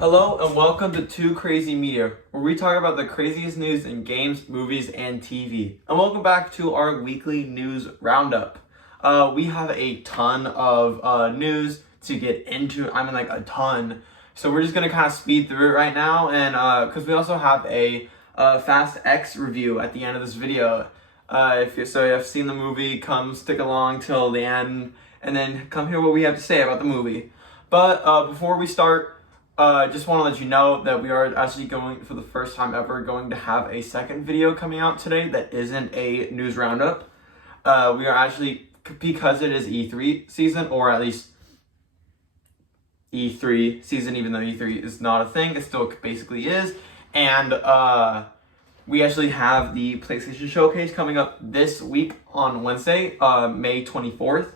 Hello and welcome to CrazyMedia, where we talk about the craziest news in games, movies, and TV. And welcome back to our weekly news roundup. We have a ton of news to get into. I mean, like a ton. So we're just gonna kind of speed through it right now, and because we also have a Fast X review at the end of this video. If you have seen the movie, come stick along till the end, and then come hear what we have to say about the movie. But before we start. Just want to let you know that we are actually going, for the first time ever, going to have a second video coming out today that isn't a news roundup. We are actually, because it is E3 season, or at least E3 season, even though E3 is not a thing, it still basically is. And we actually have the PlayStation Showcase coming up this week on Wednesday, May 24th.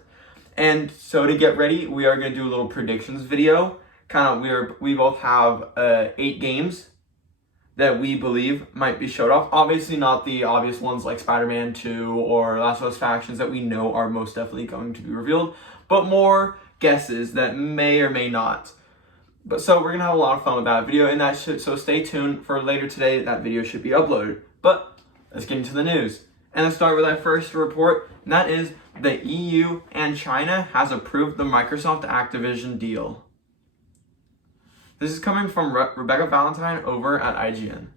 And so to get ready, we are going to do a little predictions video. We both have 8 games that we believe might be showed off. Obviously not the obvious ones like Spider-Man 2 or Last of Us Factions that we know are most definitely going to be revealed, but more guesses that may or may not. But so we're gonna have a lot of fun with that video, and so stay tuned for later today. That video should be uploaded. But let's get into the news. And let's start with our first report, and that is the EU and China has approved the Microsoft Activision deal. This is coming from Rebecca Valentine over at IGN.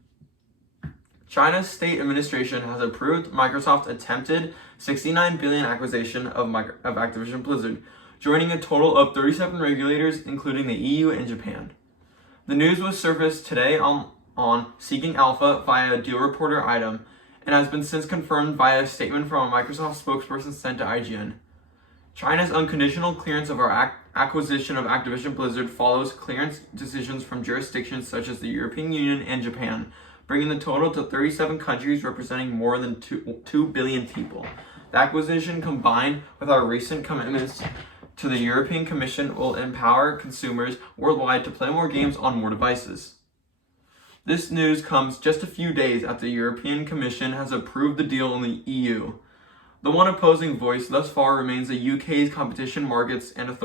China's state administration has approved Microsoft's attempted $69 billion acquisition of Activision Blizzard, joining a total of 37 regulators, including the EU and Japan. The news was surfaced today on Seeking Alpha via a deal reporter item, and has been since confirmed via a statement from a Microsoft spokesperson sent to IGN. China's unconditional clearance of our acquisition of Activision Blizzard follows clearance decisions from jurisdictions such as the European Union and Japan, bringing the total to 37 countries representing more than 2 billion people. The acquisition, combined with our recent commitments to the European Commission, will empower consumers worldwide to play more games on more devices. This news comes just a few days after the European Commission has approved the deal in the EU. The one opposing voice thus far remains the UK's Competition Markets and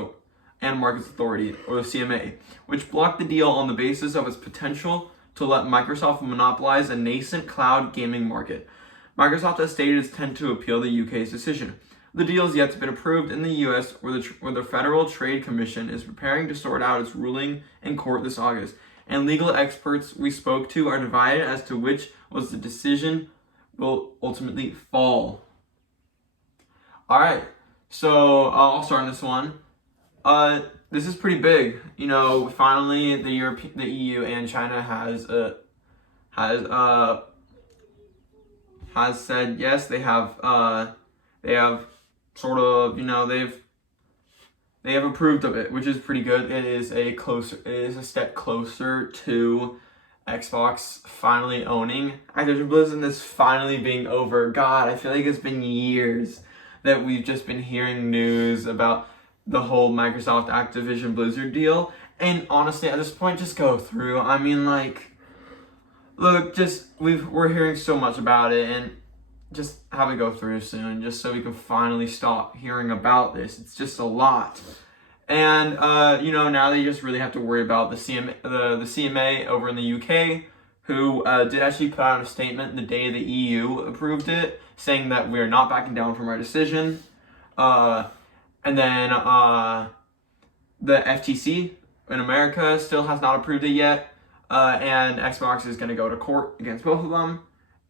Markets Authority, or the CMA, which blocked the deal on the basis of its potential to let Microsoft monopolize a nascent cloud gaming market. Microsoft has stated its intent to appeal the UK's decision. The deal has yet to be approved in the US, where the Federal Trade Commission is preparing to sort out its ruling in court this August, and legal experts we spoke to are divided as to which was the decision will ultimately fall. Alright, so I'll start on this one. This is pretty big. You know, finally the EU and China has said yes. They have sort of, you know, they have approved of it, which is pretty good. It is a step closer to Xbox finally owning Activision Blizzard, and this finally being over. God, I feel like it's been years that we've just been hearing news about the whole Microsoft Activision Blizzard deal. And honestly, at this point, just go through. I mean, like, look, we're hearing so much about it, and just have it go through soon, just so we can finally stop hearing about this. It's just a lot. And, you know, now they just really have to worry about the CMA over in the UK, who did actually put out a statement the day the EU approved it, saying that we're not backing down from our decision. And then the FTC in America still has not approved it yet. And Xbox is going to go to court against both of them.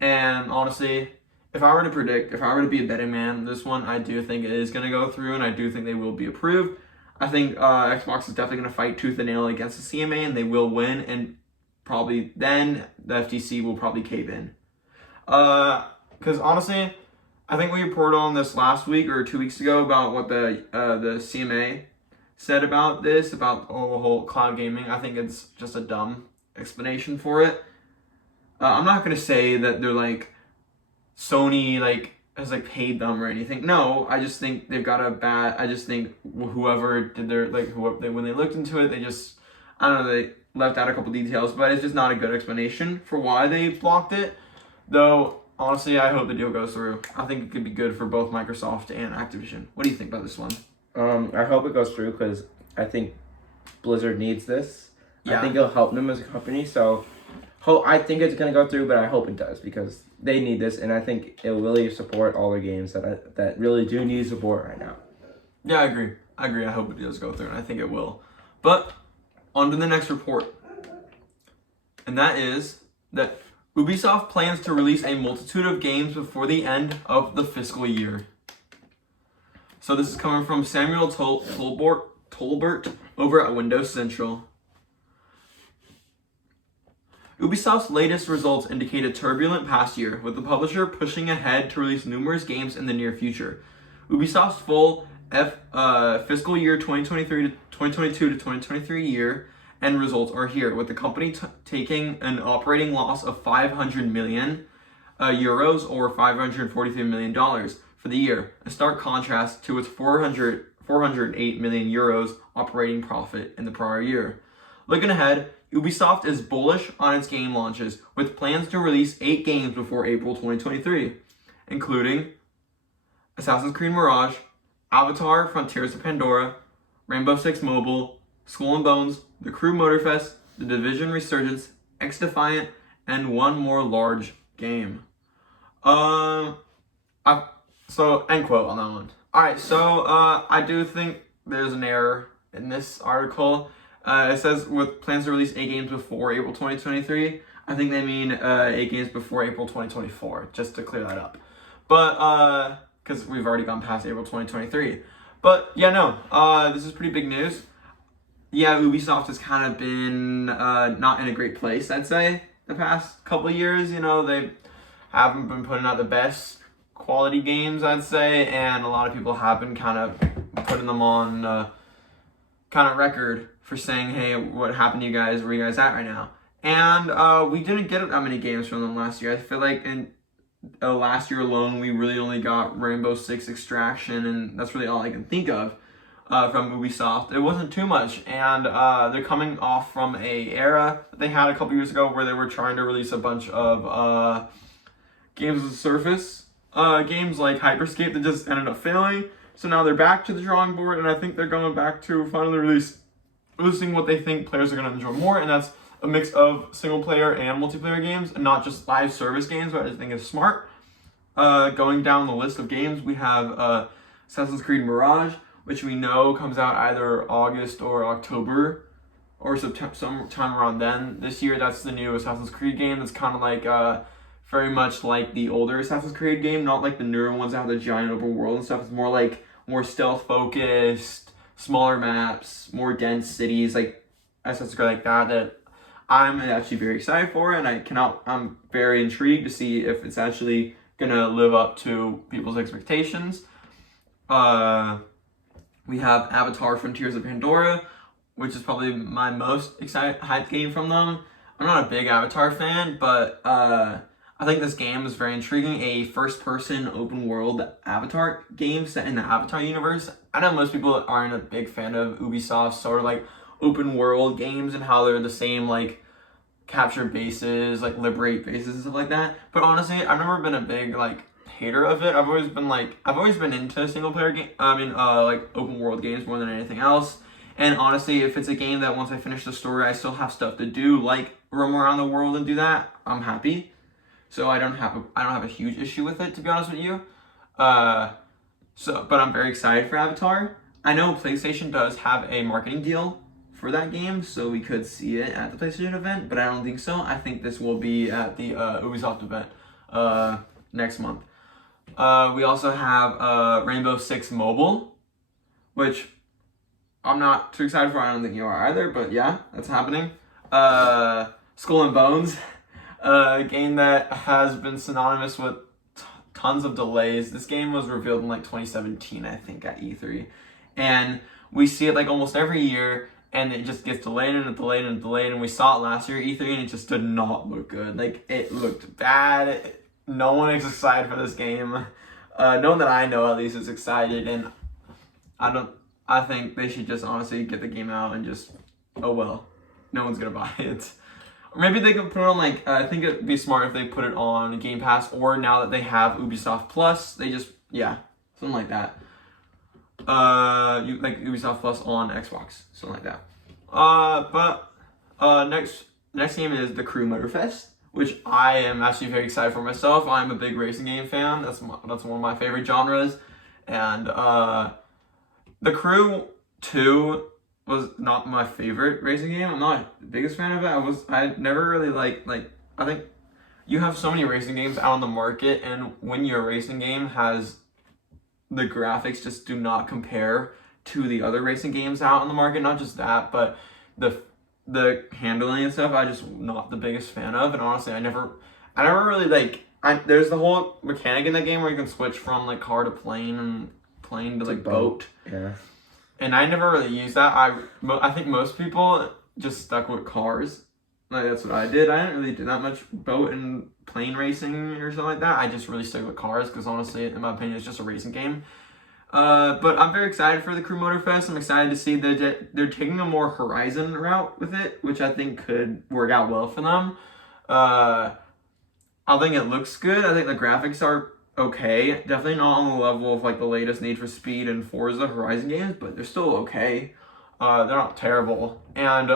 And honestly, if I were to be a betting man, this one, I do think it is going to go through, and I do think they will be approved. I think Xbox is definitely going to fight tooth and nail against the CMA, and they will win, and probably then the FTC will probably cave in. Because honestly, I think we reported on this last week or 2 weeks ago about what the CMA said about this, about the whole cloud gaming. I think it's just a dumb explanation for it. I'm not going to say that they're like Sony has paid them or anything. No, I just think they've got I just think whoever did when they looked into it, they just, I don't know, they left out a couple details, but it's just not a good explanation for why they blocked it. Though, honestly, I hope the deal goes through. I think it could be good for both Microsoft and Activision. What do you think about this one? I hope it goes through because I think Blizzard needs this. Yeah. I think it'll help them as a company. So, I think it's gonna go through, but I hope it does because they need this, and I think it'll really support all their games that really do need support right now. Yeah, I agree. I hope it does go through, and I think it will. But on to the next report, and that is that Ubisoft plans to release a multitude of games before the end of the fiscal year. So this is coming from Samuel Tolbert over at Windows Central. Ubisoft's latest results indicate a turbulent past year, with the publisher pushing ahead to release numerous games in the near future. Ubisoft's full fiscal year 2023 to 2022 to 2023 year end results are here, with the company taking an operating loss of 500 million euros or $543 million for the year, a stark contrast to its 408 million euros operating profit in the prior year. Looking ahead, Ubisoft is bullish on its game launches, with plans to release 8 games before April 2023, including Assassin's Creed Mirage, Avatar: Frontiers of Pandora, Rainbow Six Mobile, Skull and Bones, The Crew Motorfest, The Division Resurgence, X-Defiant, and one more large game. So, end quote on that one. Alright, so I do think there's an error in this article. It says with plans to release 8 games before April 2023. I think they mean 8 games before April 2024, just to clear that up. But, because we've already gone past April 2023. But, yeah, no, this is pretty big news. Yeah, Ubisoft has kind of been not in a great place, I'd say, the past couple of years. You know, they haven't been putting out the best quality games, I'd say, and a lot of people have been kind of putting them on kind of record for saying, hey, what happened to you guys? Where are you guys at right now? And we didn't get that many games from them last year. I feel like in last year alone, we really only got Rainbow Six Extraction, and that's really all I can think of from Ubisoft. It wasn't too much, and they're coming off from a era that they had a couple years ago where they were trying to release a bunch of games as a service, games like Hyperscape that just ended up failing. So now they're back to the drawing board, and I think they're going back to finally releasing what they think players are going to enjoy more, and that's a mix of single player and multiplayer games, and not just live service games, but I think is smart. Going down the list of games, we have Assassin's Creed Mirage, which we know comes out either August or October, or sometime around then. This year, that's the new Assassin's Creed game. It's kind of like very much like the older Assassin's Creed game, not like the newer ones that have the giant open world and stuff. It's more like more stealth focused, smaller maps, more dense cities, like Assassin's Creed like that I'm actually very excited for, and I'm very intrigued to see if it's actually gonna live up to people's expectations. We have Avatar: Frontiers of Pandora, which is probably my most hyped game from them. I'm not a big Avatar fan, but I think this game is very intriguing. A first-person open-world Avatar game set in the Avatar universe. I know most people aren't a big fan of Ubisoft's sort of like open-world games and how they're the same, like, capture bases, like liberate bases and stuff like that. But honestly, I've never been a big like hater of it. I've always been into single player game. Like open world games more than anything else. And honestly, if it's a game that once I finish the story, I still have stuff to do, like roam around the world and do that, I'm happy. So I don't have a huge issue with it, to be honest with you. But I'm very excited for Avatar. I know PlayStation does have a marketing deal for that game, so we could see it at the PlayStation event, but I don't think so. I think this will be at the Ubisoft event next month. We also have Rainbow Six Mobile, which I'm not too excited for. I don't think you are either, but yeah, that's happening. Skull and Bones, a game that has been synonymous with tons of delays. This game was revealed in like 2017, I think, at E3, and we see it like almost every year. And it just gets delayed and delayed and delayed. And we saw it last year at E3, and it just did not look good. Like, it looked bad. No one is excited for this game. No one that I know, at least, is excited. And I think they should just honestly get the game out and just, oh well, no one's going to buy it. Or maybe they could put it on, like, I think it'd be smart if they put it on Game Pass. Or now that they have Ubisoft Plus, they just, yeah, something like that. Like Ubisoft Plus on Xbox, something like that. But Next game is the Crew Motorfest, which I am actually very excited for myself. I'm a big racing game fan. That's one of my favorite genres, and the Crew 2 was not my favorite racing game. I'm not the biggest fan of it. I never really like I think you have so many racing games out on the market, and when your racing game has the graphics just do not compare to the other racing games out on the market. Not just that, but the handling and stuff, I just not the biggest fan of. And honestly, I never really there's the whole mechanic in that game where you can switch from like car to plane and plane to like boat. Yeah. And I never really used that. I think most people just stuck with cars. Like that's what I did. I didn't really do that much boat and plane racing or something like that. I just really stuck with cars because honestly, in my opinion, it's just a racing game. But I'm very excited for the Crew Motorfest. I'm excited to see that they're taking a more Horizon route with it, which I think could work out well for them. I think it looks good. I think the graphics are okay. Definitely not on the level of like the latest Need for Speed and Forza Horizon games, but they're still okay. They're not terrible. And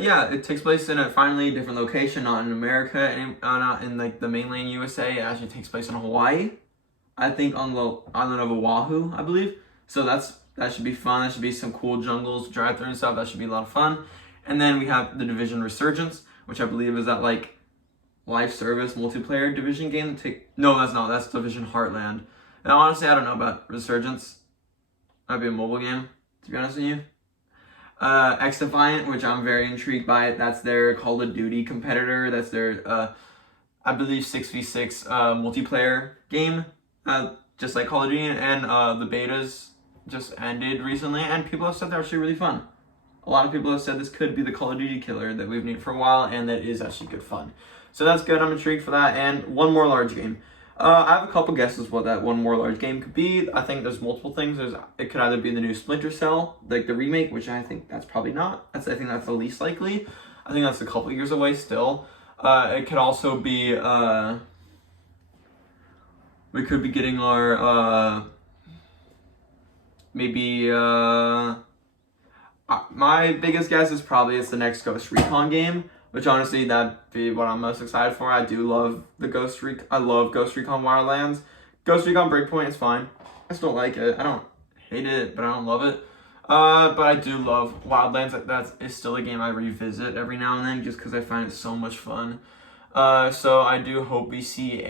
yeah, it takes place in a finally different location, not in America, and not in like the mainland USA. It actually takes place in Hawaii. I think on the island of Oahu, I believe. So that should be fun. That should be some cool jungles, drive through and stuff. That should be a lot of fun. And then we have the Division Resurgence, which I believe is that like live service multiplayer division game. No, that's not. That's Division Heartland. Now, honestly, I don't know about Resurgence. Might be a mobile game, to be honest with you. X Defiant, which I'm very intrigued by it. That's their Call of Duty competitor. That's their, I believe, 6v6 multiplayer game. Just like Call of Duty, and the betas just ended recently, and people have said they're actually really fun. A lot of people have said this could be the Call of Duty killer that we've needed for a while, and that is actually good fun. So that's good. I'm intrigued for that. And one more large game. I have a couple guesses what that one more large game could be. I think there's multiple things. It could either be the new Splinter Cell, like the remake, which I think that's probably not. I think that's the least likely. I think that's a couple years away still. It could also be, we could be getting our, my biggest guess is probably it's the next Ghost Recon game, which honestly, that'd be what I'm most excited for. I do love I love Ghost Recon Wildlands. Ghost Recon Breakpoint is fine. I still like it. I don't hate it, but I don't love it. But I do love Wildlands. That is still a game I revisit every now and then just because I find it so much fun. So I do hope we see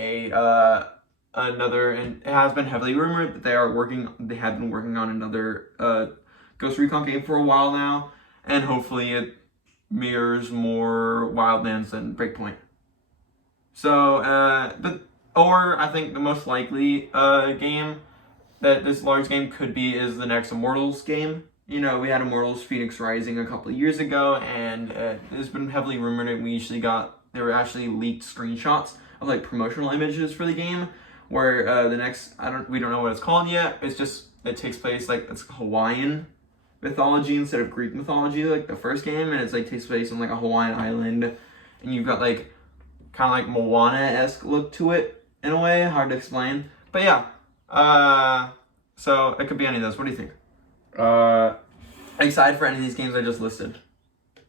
another, and it has been heavily rumored that they have been working on another Ghost Recon game for a while now, and hopefully it mirrors more Wildlands than Breakpoint. So, or I think the most likely game that this large game could be is the next Immortals game. You know, we had Immortals Phoenix Rising a couple of years ago, and it's been heavily rumored, and there were actually leaked screenshots of like promotional images for the game, where we don't know what it's called yet. It takes place like it's Hawaiian mythology instead of Greek mythology, like the first game, and it's like takes place on like a Hawaiian island, and you've got like kind of like Moana-esque look to it in a way, hard to explain, but yeah. So it could be any of those. What do you think? Excited for any of these games I just listed?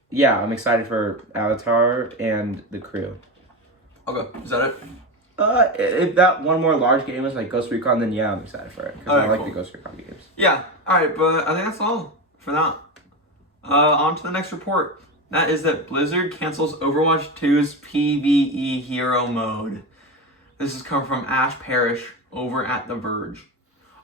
Yeah, I'm excited for Avatar and The Crew. Okay, is that it? If that one more large game is like Ghost Recon, then yeah, I'm excited for it because I like the Ghost Recon games. Yeah, alright, but I think that's all for that. On to the next report. That is that Blizzard cancels Overwatch 2's PvE hero mode. This has come from Ash Parrish over at The Verge.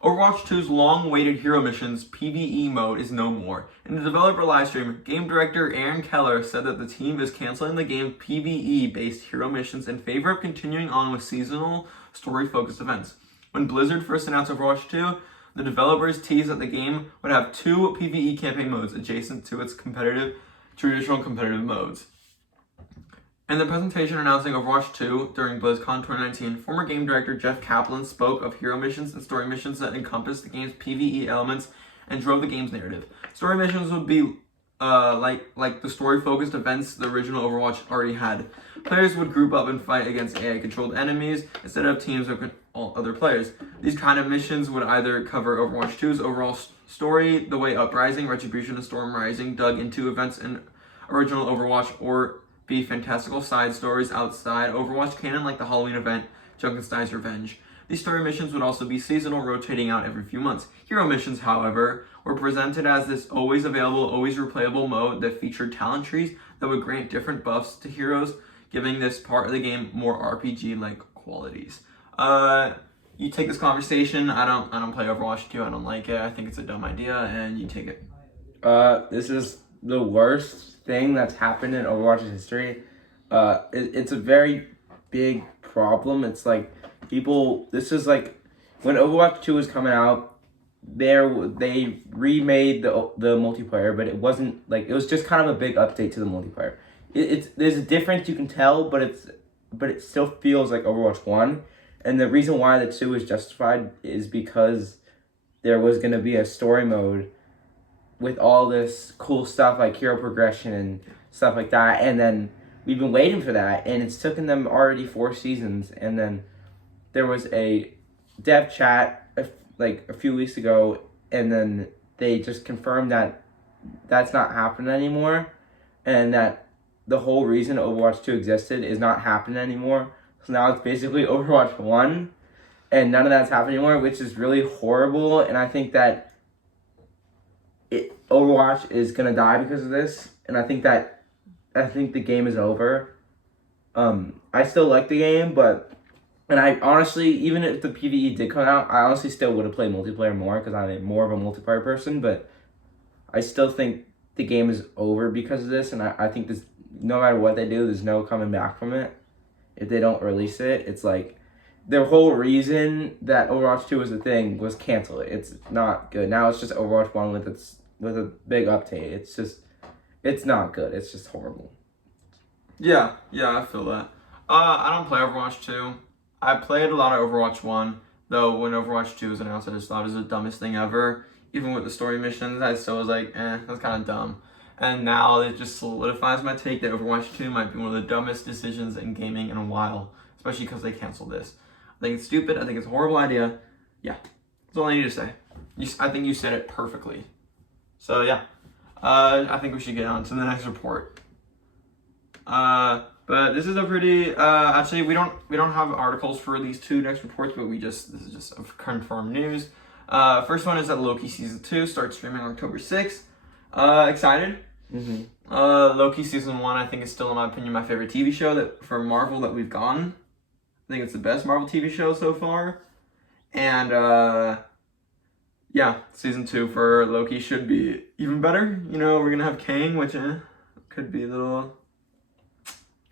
Overwatch 2's long-awaited hero missions PvE mode is no more. In the developer livestream, game director Aaron Keller said that the team is canceling the game's PvE-based hero missions in favor of continuing on with seasonal, story-focused events. When Blizzard first announced Overwatch 2, the developers teased that the game would have 2 PvE campaign modes adjacent to its traditional competitive modes. In the presentation announcing Overwatch 2 during BlizzCon 2019, former game director Jeff Kaplan spoke of hero missions and story missions that encompassed the game's PvE elements and drove the game's narrative. Story missions would be like the story-focused events the original Overwatch already had. Players would group up and fight against AI-controlled enemies instead of teams of all other players. These kind of missions would either cover Overwatch 2's overall story the way Uprising, Retribution, and Storm Rising dug into events in original Overwatch, or be fantastical side stories outside Overwatch canon like the Halloween event, Junkenstein's Revenge. These story missions would also be seasonal, rotating out every few months. Hero missions, however, were presented as this always available, always replayable mode that featured talent trees that would grant different buffs to heroes, giving this part of the game more RPG-like qualities. You take this conversation. I don't play Overwatch 2. I don't like it. I think it's a dumb idea, and you take it. This is the worst thing that's happened in Overwatch's history. It's a very big problem. It's like this is like when Overwatch 2 was coming out, they remade the multiplayer, but it wasn't like, it was just kind of a big update to the multiplayer. There's a difference you can tell, but it still feels like Overwatch 1. And the reason why the 2 is justified is because there was going to be a story mode with all this cool stuff like hero progression and stuff like that. And then we've been waiting for that, and it's taken them already 4 seasons. And then there was a dev chat like a few weeks ago, and then they just confirmed that that's not happening anymore, and that the whole reason Overwatch 2 existed is not happening anymore. So now it's basically Overwatch 1, and none of that's happening anymore, which is really horrible. And I think that Overwatch is gonna die because of this, and I think the game is over. I still like the game, and I honestly, even if the PvE did come out, I honestly still would have played multiplayer more because I'm more of a multiplayer person. But I still think the game is over because of this, and I think this, no matter what they do, there's no coming back from it. If they don't release it, it's like their whole reason that Overwatch 2 was a thing was cancel it. It's not good. Now it's just Overwatch 1 with a big update. It's not good. It's just horrible. Yeah, I feel that. I don't play Overwatch 2. I played a lot of Overwatch 1, though when Overwatch 2 was announced, I just thought it was the dumbest thing ever. Even with the story missions, I still was like, that's kind of dumb. And now it just solidifies my take that Overwatch 2 might be one of the dumbest decisions in gaming in a while, especially because they canceled this. I think it's stupid. I think it's a horrible idea. Yeah, that's all I need to say. I think you said it perfectly. So yeah, I think we should get on to the next report. But this is a pretty, actually we don't have articles for these 2 next reports, but this is just confirmed news. First one is that Loki Season 2 starts streaming October 6th. Excited. Mm-hmm. Loki Season 1, I think, is still, in my opinion, my favorite TV show for Marvel that we've gotten. I think it's the best Marvel TV show so far. And, yeah, Season 2 for Loki should be even better. You know, we're gonna have Kang, which could be a little...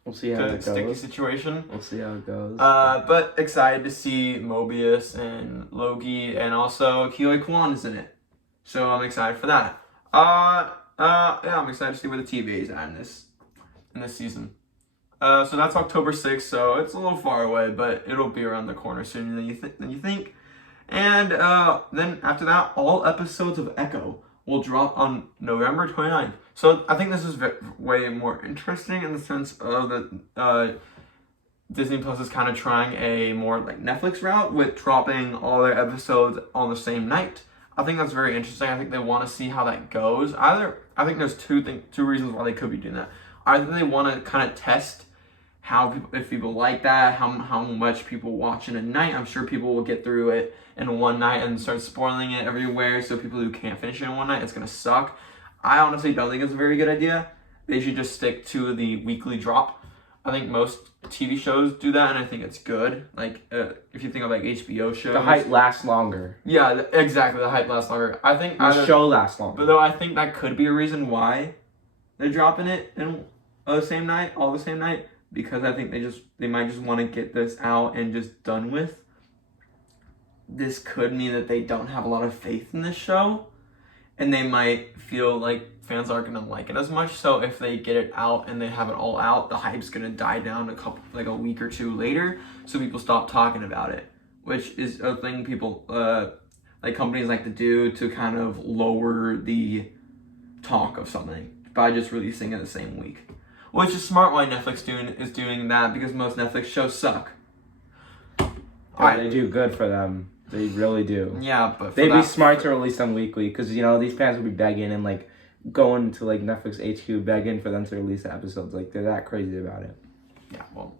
We'll see how it goes. Sticky situation. We'll see how it goes. But excited to see Mobius and Loki, and also Kioi Kwan is in it. So I'm excited for that. Yeah, I'm excited to see where the TVA is at in this season. So that's October 6th, so it's a little far away, but it'll be around the corner sooner than you think. And then after that, all episodes of Echo will drop on November 29th. So I think this is way more interesting in the sense of that Disney Plus is kind of trying a more like Netflix route with dropping all their episodes on the same night. I think that's very interesting. I think they want to see how that goes. I think there's two reasons why they could be doing that. Either they want to kind of test if people like that, how much people watch in a night. I'm sure people will get through it in one night and start spoiling it everywhere. So people who can't finish it in one night, it's gonna suck. I honestly don't think it's a very good idea. They should just stick to the weekly drop. I think most TV shows do that, and I think it's good. Like, if you think of like HBO shows, the hype lasts longer. Yeah, exactly. The hype lasts longer. I think the show lasts longer. But though I think that could be a reason why they're dropping it in the same night, all the same night, because I think they might just want to get this out and just done with. This could mean that they don't have a lot of faith in this show, and they might feel like fans aren't gonna like it as much. So if they get it out and they have it all out, the hype's gonna die down a week or two later, so people stop talking about it, which is a thing people like companies like to do to kind of lower the talk of something by just releasing it the same week. Which is smart why Netflix is doing that, because most Netflix shows suck. Alright, they do good for them. They really do. Yeah, but They'd be smart to release them weekly because, you know, these fans would be begging and, like, going to, like, Netflix HQ begging for them to release the episodes. Like, they're that crazy about it. Yeah, well,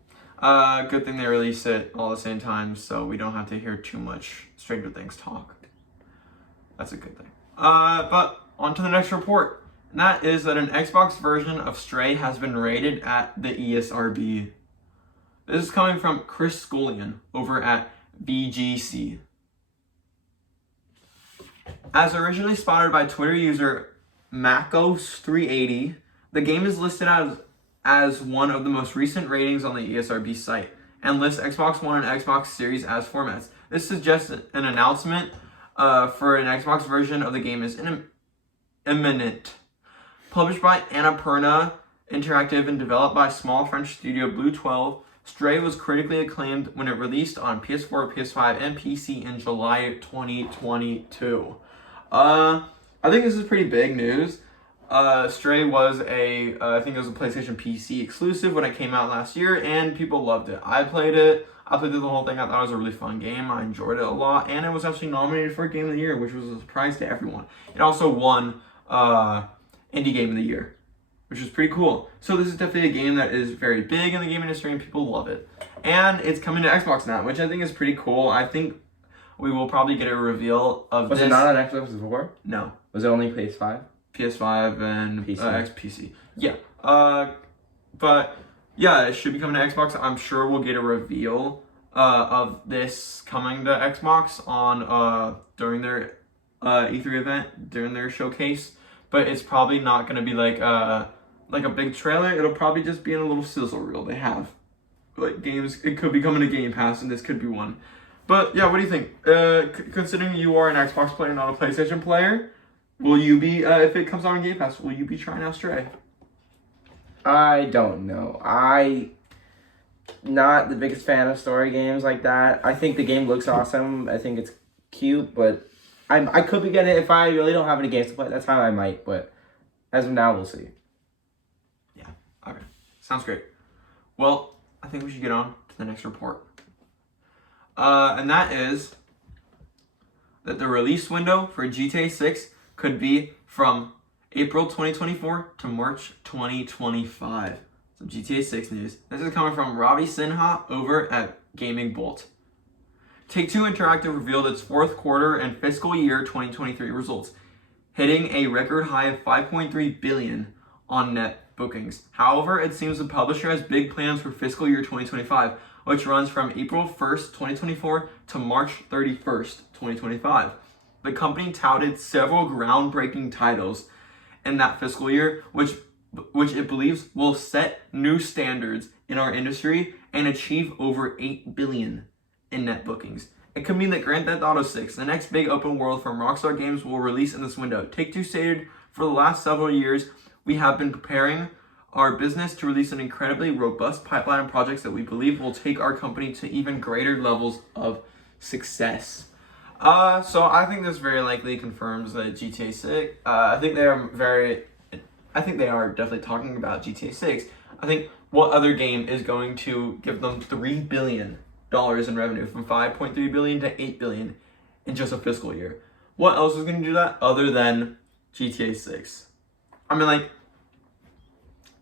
good thing they release it all at the same time so we don't have to hear too much Stranger Things talk. That's a good thing. But on to the next report. And that is that an Xbox version of Stray has been rated at the ESRB. This is coming from Chris Scullion over at BGC. As originally spotted by Twitter user Macos380, the game is listed as one of the most recent ratings on the ESRB site and lists Xbox One and Xbox Series as formats. This suggests an announcement for an Xbox version of the game is imminent. Published by Annapurna Interactive and developed by small French studio Blue 12, Stray was critically acclaimed when it released on PS4, PS5, and PC in July 2022. I think this is pretty big news. Stray was I think it was a PlayStation PC exclusive when it came out last year, and people loved it. I played through the whole thing. I thought it was a really fun game. I enjoyed it a lot, and it was actually nominated for Game of the Year, which was a surprise to everyone. It also won Indie Game of the Year, which is pretty cool. So this is definitely a game that is very big in the game industry, and people love it. And it's coming to Xbox now, which I think is pretty cool. I think we will probably get a reveal of Was it not on Xbox before? No. Was it only PS5? PS5 and PC. PC. Yeah. But yeah, it should be coming to Xbox. I'm sure we'll get a reveal of this coming to Xbox on during their E3 event, during their showcase. But it's probably not gonna be like a big trailer. It'll probably just be in a little sizzle reel they have. Like games, it could be coming to Game Pass, and this could be one. But yeah, what do you think? Considering you are an Xbox player, not a PlayStation player, will you be, if it comes out on Game Pass, will you be trying out Stray? I don't know. Not the biggest fan of story games like that. I think the game looks awesome. I think it's cute, but I could be getting it if I really don't have any games to play. That's how I might, but as of now, we'll see. Yeah, okay. Sounds great. Well, I think we should get on to the next report. And that is that the release window for GTA 6 could be from April 2024 to March 2025. Some GTA 6 news. This is coming from Ravi Sinha over at Gaming Bolt. Take-Two Interactive revealed its fourth quarter and fiscal year 2023 results, hitting a record high of $5.3 billion on net bookings. However, it seems the publisher has big plans for fiscal year 2025, which runs from April 1st, 2024 to March 31st, 2025. The company touted several groundbreaking titles in that fiscal year, which it believes will set new standards in our industry and achieve over $8 billion in net bookings. It could mean that Grand Theft Auto 6, the next big open world from Rockstar Games, will release in this window. Take-Two stated, for the last several years, we have been preparing our business to release an incredibly robust pipeline of projects that we believe will take our company to even greater levels of success. So I think this very likely confirms that GTA 6, I think they are definitely talking about GTA 6. I think what other game is going to give them $3 billion in revenue, from $5.3 billion to $8 billion in just a fiscal year? What else is going to do that other than GTA 6? I mean, like,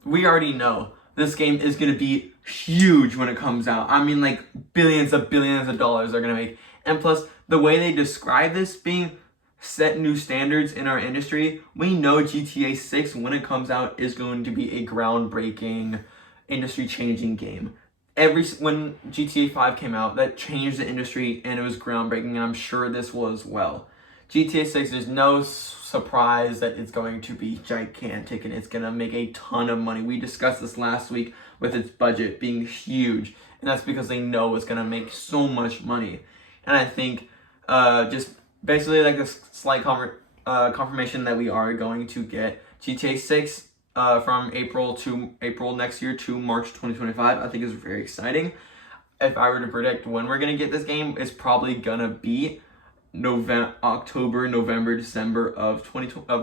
we already know this game is going to be huge when it comes out. I mean, like, billions of dollars they're going to make. And plus, the way they describe this being set new standards in our industry, we know GTA 6, when it comes out, is going to be a groundbreaking, industry-changing game. When GTA 5 came out, that changed the industry, and it was groundbreaking, and I'm sure this will as well. GTA 6, there's no surprise that it's going to be gigantic and it's going to make a ton of money. We discussed this last week with its budget being huge, and that's because they know it's going to make so much money. And I think just basically like this slight confirmation that we are going to get GTA 6 from April next year to March 2025, I think is very exciting. If I were to predict when we're going to get this game, it's probably going to be October, November, December of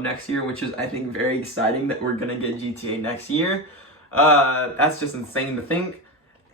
next year, which is, I think, very exciting that we're gonna get GTA next year. That's just insane to think.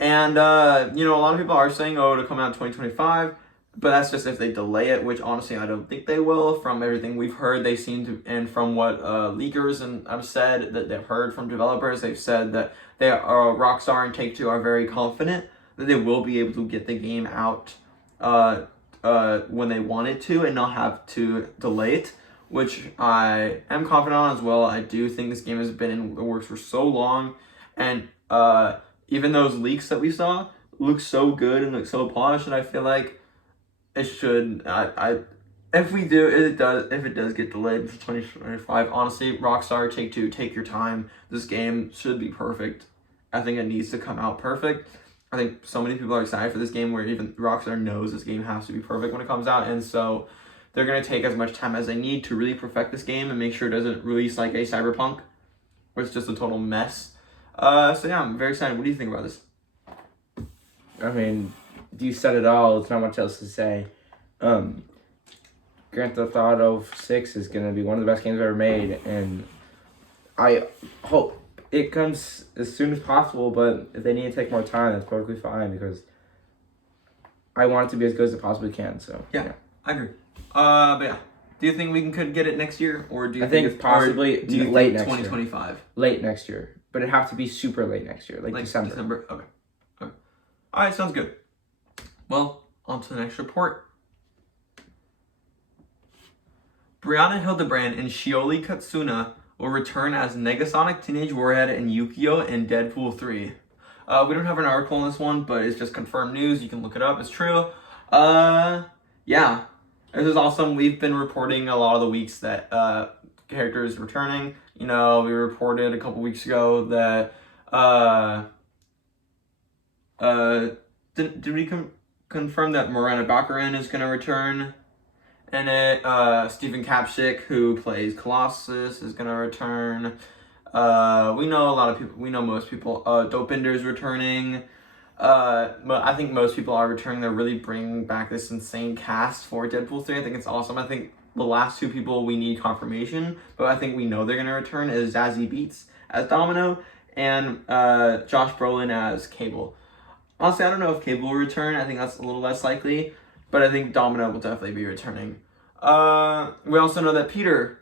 And a lot of people are saying, oh, it'll come out in 2025. but that's just if they delay it, which honestly I don't think they will. From everything we've heard, they seem to, and from what leakers and have said that they've heard from developers, they've said that they are Rockstar and Take-Two are very confident that they will be able to get the game out when they want it to and not have to delay it, which I am confident on as well. I do think this game has been in the works for so long, and even those leaks that we saw look so good and look so polished, and I feel like it should. If it does get delayed to 2025, honestly, Rockstar, Take-Two, take your time. This game should be perfect. I think it needs to come out perfect. I think so many people are excited for this game where even Rockstar knows this game has to be perfect when it comes out, and so they're going to take as much time as they need to really perfect this game and make sure it doesn't release like a Cyberpunk, where it's just a total mess. So yeah, I'm very excited. What do you think about this? I mean, you said it all. There's not much else to say. Grand Theft Auto 6 is going to be one of the best games ever made, and I hope it comes as soon as possible, but if they need to take more time, that's perfectly fine, because I want it to be as good as it possibly can, so. Yeah. I agree. But yeah. Do you think we could get it next year, or do you think it's possibly late next year? 2025? Late next year. But it'd have to be super late next year, like December. Okay. Alright, sounds good. Well, on to the next report. Brianna Hildebrand and Shioli Katsuna will return as Negasonic Teenage Warhead and Yukio in Deadpool 3. We don't have an article on this one, but it's just confirmed news. You can look it up. It's true. Yeah. This is awesome. We've been reporting a lot of the weeks that characters returning. You know, we reported a couple weeks ago that did we confirm that Miranda Baccarin is going to return? And Stephen Kapsik, who plays Colossus, is going to return. We know a lot of people. We know most people. Dopinder is returning. But I think most people are returning. They're really bringing back this insane cast for Deadpool 3. I think it's awesome. I think the last two people we need confirmation, but I think we know they're going to return, is Zazie Beetz as Domino and Josh Brolin as Cable. Honestly, I don't know if Cable will return. I think that's a little less likely, but I think Domino will definitely be returning. We also know that Peter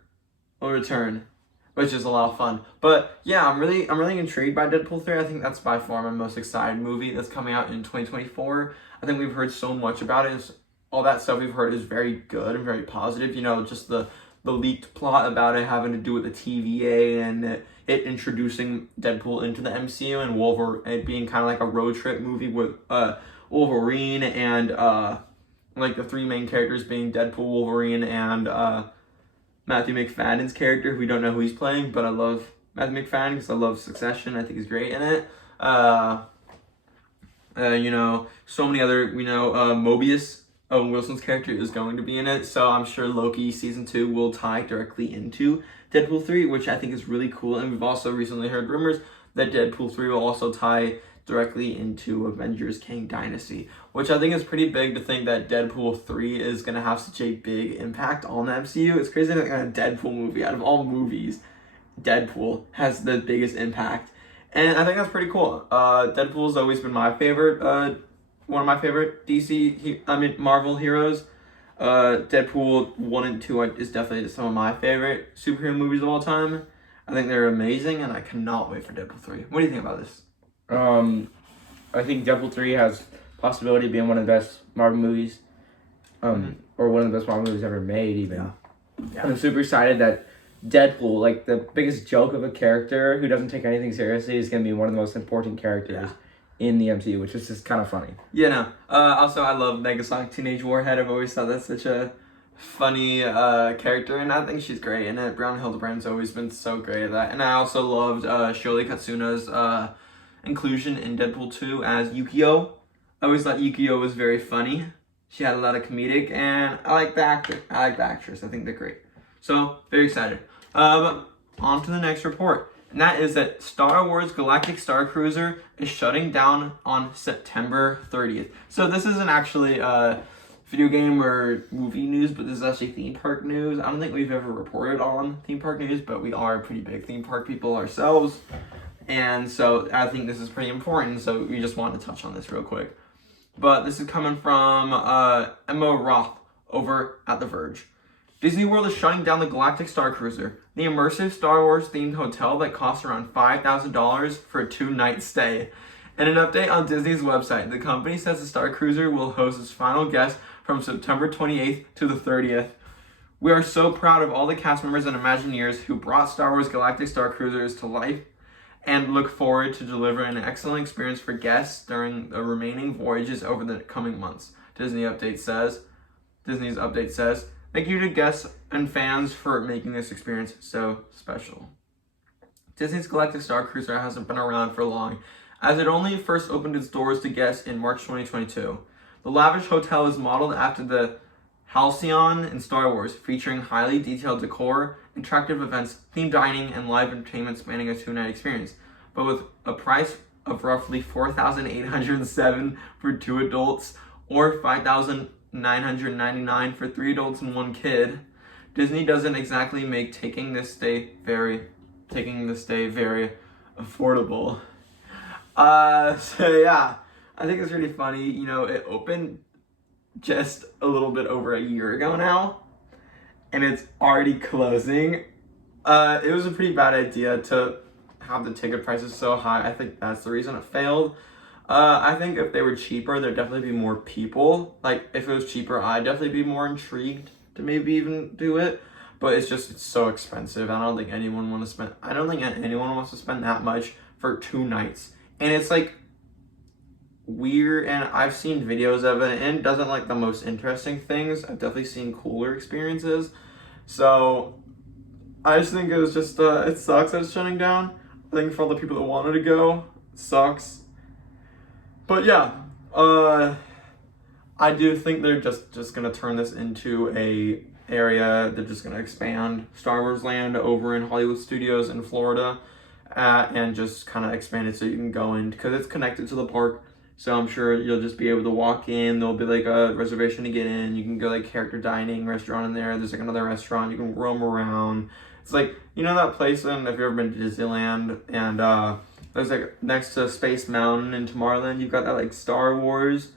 will return, which is a lot of fun. But yeah, I'm really intrigued by Deadpool 3. I think that's by far my most excited movie that's coming out in 2024. I think we've heard so much about it. All that stuff we've heard is very good and very positive. You know, just the leaked plot about it having to do with the TVA and it introducing Deadpool into the MCU and Wolverine, it being kind of like a road trip movie with Wolverine and like the three main characters being Deadpool, Wolverine, and Matthew McFadden's character. We don't know who he's playing, but I love Matthew McFadden because I love Succession. I think he's great in it. You know, so many other, we know Mobius, Owen Wilson's character, is going to be in it, so I'm sure Loki Season 2 will tie directly into Deadpool 3, which I think is really cool, and we've also recently heard rumors that Deadpool 3 will also tie directly into Avengers Kang Dynasty, which I think is pretty big to think that Deadpool 3 is going to have such a big impact on the MCU. It's crazy that a Deadpool movie, out of all movies, Deadpool has the biggest impact, and I think that's pretty cool. Deadpool's always been my favorite, one of my favorite Marvel heroes. Deadpool 1 and 2 is definitely some of my favorite superhero movies of all time. I think they're amazing, and I cannot wait for Deadpool 3. What do you think about this? I think Deadpool 3 has possibility of being one of the best Marvel movies, or one of the best Marvel movies ever made, even. Yeah. I'm super excited that Deadpool, like the biggest joke of a character who doesn't take anything seriously, is going to be one of the most important characters in the MCU, which is just kind of funny. Yeah, no. Also, I love Negasonic Teenage Warhead. I've always thought that's such a funny character, and I think she's great in it. Brianna Hildebrand's always been so great at that. And I also loved Shioli Katsuna's inclusion in Deadpool 2 as Yukio. I always thought Yukio was very funny. She had a lot of comedic, and I like the actor. I like the actress. I think they're great. So, very excited. But on to the next report. And that is that Star Wars Galactic Star Cruiser is shutting down on September 30th. So this isn't actually video game or movie news, but this is actually theme park news. I don't think we've ever reported on theme park news, but we are pretty big theme park people ourselves. And so I think this is pretty important, so we just wanted to touch on this real quick. but this is coming from Emma Roth over at The Verge. Disney World is shutting down the Galactic Star Cruiser, the immersive Star Wars themed hotel that costs around $5,000 for a 2-night stay. In an update on Disney's website, the company says the Star Cruiser will host its final guest from September 28th to the 30th. We are so proud of all the cast members and Imagineers who brought Star Wars Galactic Star Cruisers to life and look forward to delivering an excellent experience for guests during the remaining voyages over the coming months. Disney's update says, thank you to guests and fans for making this experience so special. Disney's Galactic Star Cruiser hasn't been around for long, as it only first opened its doors to guests in March 2022. The lavish hotel is modeled after the Halcyon in Star Wars, featuring highly detailed decor, interactive events, themed dining, and live entertainment spanning a 2-night experience. But with a price of roughly $4,807 for 2 adults or $5,999 for 3 adults and 1 kid, Disney doesn't exactly make taking this stay very affordable. So yeah, I think it's really funny. You know, it opened just a little bit over a year ago now, and it's already closing. It was a pretty bad idea to have the ticket prices so high. I think that's the reason it failed. I think if they were cheaper, there'd definitely be more people. Like, if it was cheaper, I'd definitely be more intrigued to maybe even do it. But it's so expensive. I don't think anyone wants to spend that much for 2 nights. And it's like weird, and I've seen videos of it, and it doesn't like the most interesting things. I've definitely seen cooler experiences. So I just think it was just it sucks that it's shutting down. I think for all the people that wanted to go, it sucks. But yeah, I do think they're just gonna turn this into a area. They're just gonna expand Star Wars Land over in Hollywood Studios in Florida, and just kind of expand it so you can go in, because it's connected to the park. So I'm sure you'll just be able to walk in. There'll be like a reservation to get in. You can go like character dining restaurant in there. There's like another restaurant. You can roam around. It's like, you know that place if you've ever been to Disneyland, and there's like next to Space Mountain in Tomorrowland, you've got that like Star Wars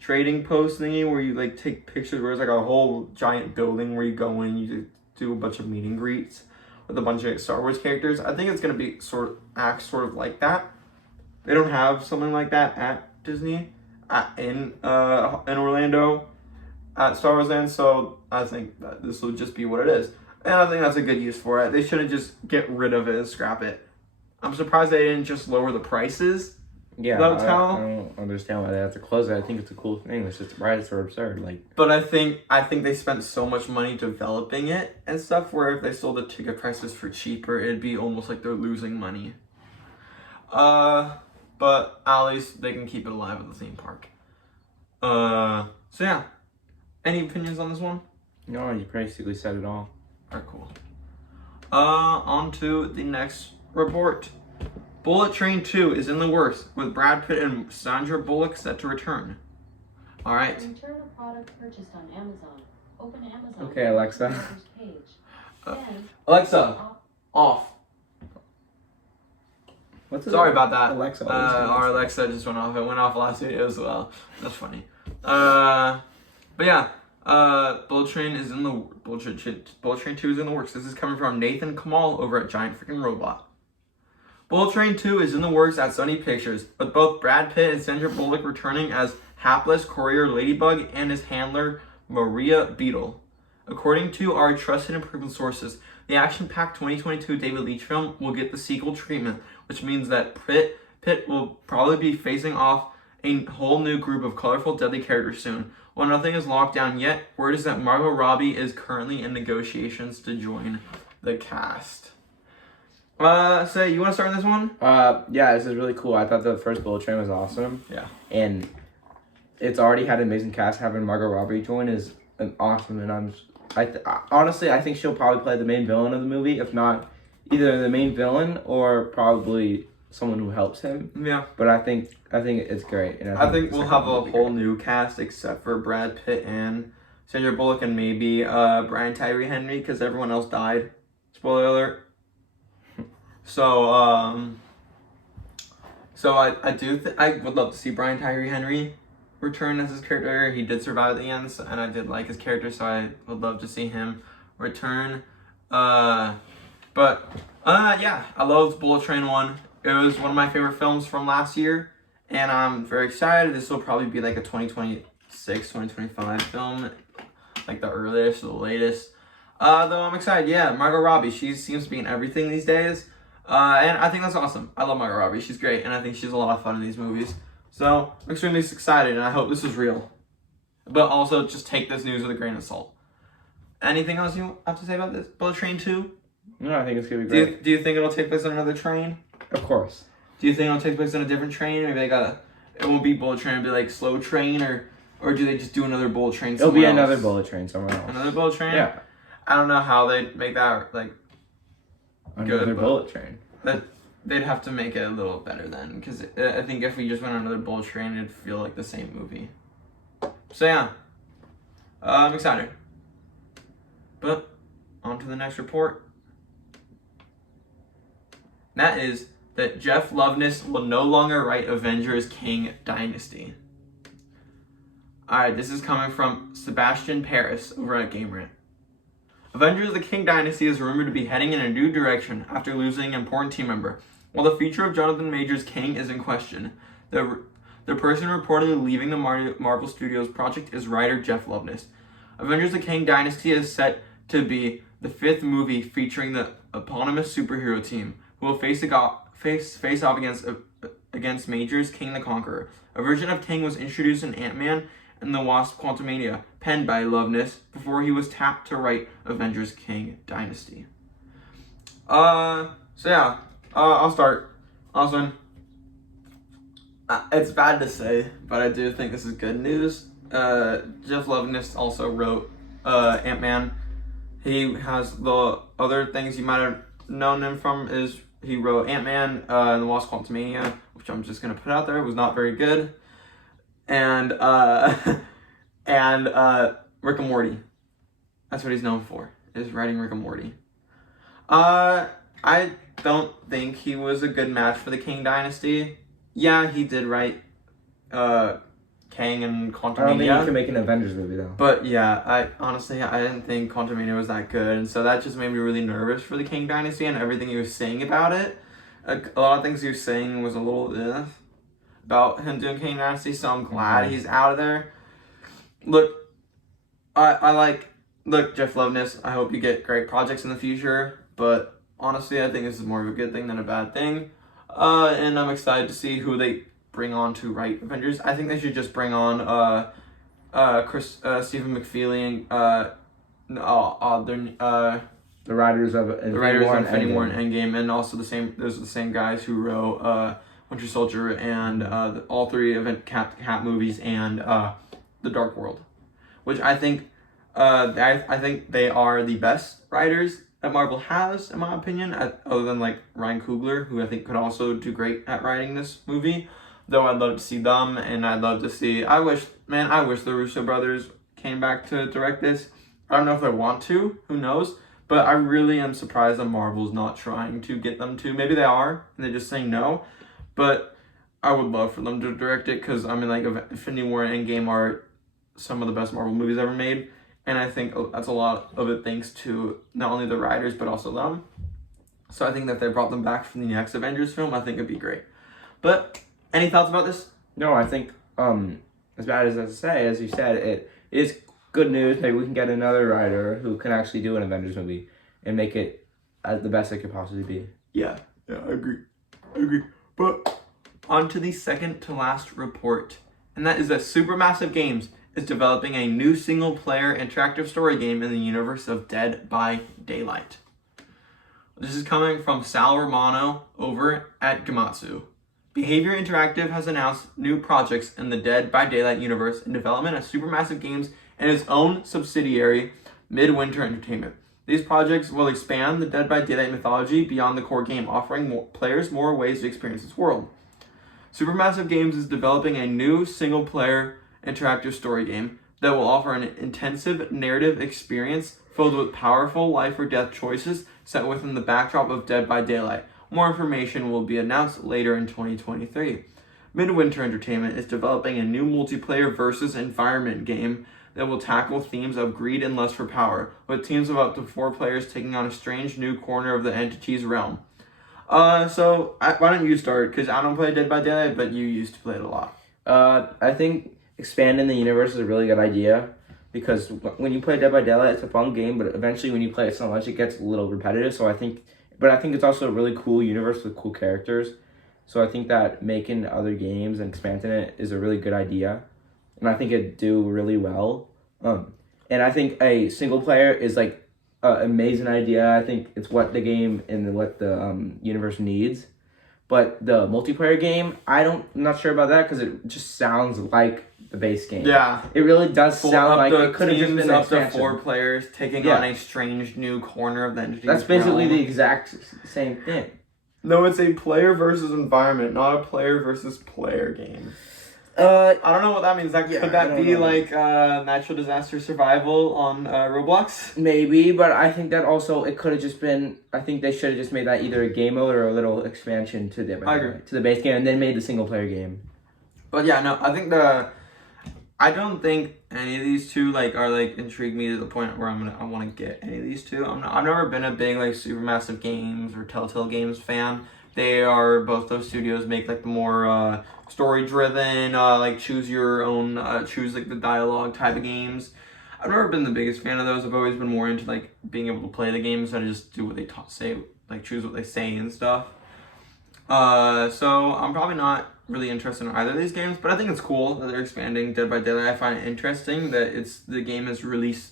trading post thingy where you like take pictures, where it's like a whole giant building where you go in, you do a bunch of meet and greets with a bunch of Star Wars characters. I think it's gonna be sort of like that. They don't have something like that at Disney in Orlando at Star Wars Land, so I think that this will just be what it is, and I think that's a good use for it. They shouldn't just get rid of it and scrap it. I'm surprised they didn't just lower the prices. Yeah, I don't understand why they have to close it. I think it's a cool thing. It's just prices are absurd. But I think they spent so much money developing it and stuff, where if they sold the ticket prices for cheaper, it'd be almost like they're losing money. But at least they can keep it alive at the theme park. So yeah. Any opinions on this one? No, you basically said it all. Alright, cool. On to the next report. Bullet Train 2 is in the works, with Brad Pitt and Sandra Bullock set to return. Alright. Return a product purchased on Amazon. Open Amazon. Okay, Alexa. Alexa, off. Sorry about that. Alexa. Our Alexa just went off. It went off last video as well. That's funny. But yeah, Bullet Train 2 is in the works. This is coming from Nathan Kamal over at Giant Freaking Robot. Bullet Train 2 is in the works at Sony Pictures, with both Brad Pitt and Sandra Bullock returning as hapless courier Ladybug and his handler Maria Beetle. According to our trusted and proven sources, the action-packed 2022 David Leitch film will get the sequel treatment, which means that Pitt will probably be facing off a whole new group of colorful, deadly characters soon. While nothing is locked down yet, word is that Margot Robbie is currently in negotiations to join the cast. So you want to start on this one? Yeah, this is really cool. I thought the first Bullet Train was awesome. Yeah. And it's already had an amazing cast. Having Margot Robbie join is an awesome, and honestly, I think she'll probably play the main villain of the movie, if not either the main villain or probably someone who helps him. Yeah. But I think it's great. And I think we'll have a whole new cast except for Brad Pitt and Sandra Bullock and maybe Brian Tyree Henry, because everyone else died. Spoiler alert. So I would love to see Brian Tyree Henry return as his character. He did survive at the end, and I did like his character, so I would love to see him return. Yeah, I loved Bullet Train 1. It was one of my favorite films from last year, and I'm very excited. This will probably be like a 2026, 2025 film, like the earliest or the latest. Though I'm excited. Yeah, Margot Robbie, she seems to be in everything these days. And I think that's awesome. I love Margot Robbie. She's great, and I think she's a lot of fun in these movies. So I'm extremely excited, and I hope this is real. But also, just take this news with a grain of salt. Anything else you have to say about this? Bullet Train 2? No, I think it's gonna be great. Do you think it'll take place on another train? Of course. Do you think it'll take place on a different train? Maybe it won't be Bullet Train, it'll be like Slow Train, or do they just do another Bullet Train somewhere It'll be else? another Bullet Train somewhere else. Another Bullet Train? Yeah. I don't know how they'd make that, like, Another good, Bullet Train. But they'd have to make it a little better then, because I think if we just went on another Bullet Train, it'd feel like the same movie. So yeah, I'm excited. But on to the next report. That is that Jeff Loveness will no longer write Avengers King Dynasty. Alright, this is coming from Sebastian Paris over at Game Rant. Avengers The King Dynasty is rumored to be heading in a new direction after losing an important team member. While the future of Jonathan Majors' King is in question, the person reportedly leaving the Marvel Studios project is writer Jeff Loveness. Avengers The King Dynasty is set to be the 5th movie featuring the eponymous superhero team, who will face off against Majors' King the Conqueror. A version of King was introduced in Ant-Man and the Wasp: Quantumania, penned by Loveness, before he was tapped to write Avengers King Dynasty. I'll start. Also, it's bad to say, but I do think this is good news. Jeff Loveness also wrote Ant-Man. He has the other things you might have known him from is he wrote Ant-Man and the Wasp: Quantumania, which I'm just gonna put out there. It was not very good. And Rick and Morty. That's what he's known for, is writing Rick and Morty. I don't think he was a good match for the King Dynasty. Yeah, he did write Kang and Quantumania. I don't think you can make an Avengers movie though. But yeah, I didn't think Quantumania was that good, and so that just made me really nervous for the King Dynasty and everything he was saying about it. A lot of things he was saying was a little about him doing King Dynasty, so I'm glad he's out of there. Look, Look, Jeff Loveness, I hope you get great projects in the future, but honestly, I think this is more of a good thing than a bad thing. And I'm excited to see who they bring on to write Avengers. I think they should just bring on Stephen McFeely and the writers of Infinity War and Endgame, and also those are the same guys who wrote Winter Soldier and all 3 Event Cap movies and The Dark World, which I think they are the best writers that Marvel has, in my opinion, other than like Ryan Coogler, who I think could also do great at writing this movie. Though I'd love to see them, and I'd love to see. I wish the Russo brothers came back to direct this. I don't know if they want to. Who knows? But I really am surprised that Marvel's not trying to get them to. Maybe they are, and they're just saying no. But I would love for them to direct it, because I mean, like, Infinity War and Endgame are some of the best Marvel movies ever made. And I think that's a lot of it thanks to not only the writers, but also them. So I think that if they brought them back from the next Avengers film, I think it'd be great. But any thoughts about this? No, I think, as bad as I say, as you said, it is good news. Maybe we can get another writer who can actually do an Avengers movie and make it the best it could possibly be. Yeah, I agree. But on to the second to last report, and that is that Supermassive Games is developing a new single-player interactive story game in the universe of Dead by Daylight. This is coming from Sal Romano over at Gamatsu. Behavior Interactive has announced new projects in the Dead by Daylight universe in development at Supermassive Games and its own subsidiary, Midwinter Entertainment. These projects will expand the Dead by Daylight mythology beyond the core game, offering players more ways to experience its world. Supermassive Games is developing a new single-player interactive story game that will offer an intensive narrative experience filled with powerful life or death choices set within the backdrop of Dead by Daylight. More information will be announced later in 2023. Midwinter Entertainment is developing a new multiplayer versus environment game that will tackle themes of greed and lust for power, with teams of up to 4 players taking on a strange new corner of the entity's realm. Why don't you start? Because I don't play Dead by Daylight, but you used to play it a lot. I think expanding the universe is a really good idea, because when you play Dead by Daylight, it's a fun game, but eventually when you play it so much, it gets a little repetitive. I think it's also a really cool universe with cool characters. So I think that making other games and expanding it is a really good idea, and I think it'd do really well. And I think a single player is like an amazing idea. I think it's what the game and what the universe needs. But the multiplayer game, I'm not sure about that, because it just sounds like the base game. Yeah. It really does sound like it could have just been an up to expansion. 4 players taking on a strange new corner of the entity's That's basically realm. the exact same thing. No, it's a player versus environment, not a player versus player game. I don't know what that means. Could that be like natural disaster survival on Roblox? Maybe, but I think that also it could have just been. I think they should have just made that either a game mode or a little expansion to the base game, and then made the single player game. But yeah, no, I don't think any of these two are intrigue me to the point where I want to get any of these two. I've never been a big Supermassive Games or Telltale Games fan. They are, both those studios make the more story driven, choose your own, choose the dialogue type of games. I've never been the biggest fan of those. I've always been more into being able to play the games and just do what they say, choose what they say and stuff. So I'm probably not really interested in either of these games, but I think it's cool that they're expanding Dead by Daylight. I find it interesting that the game has reached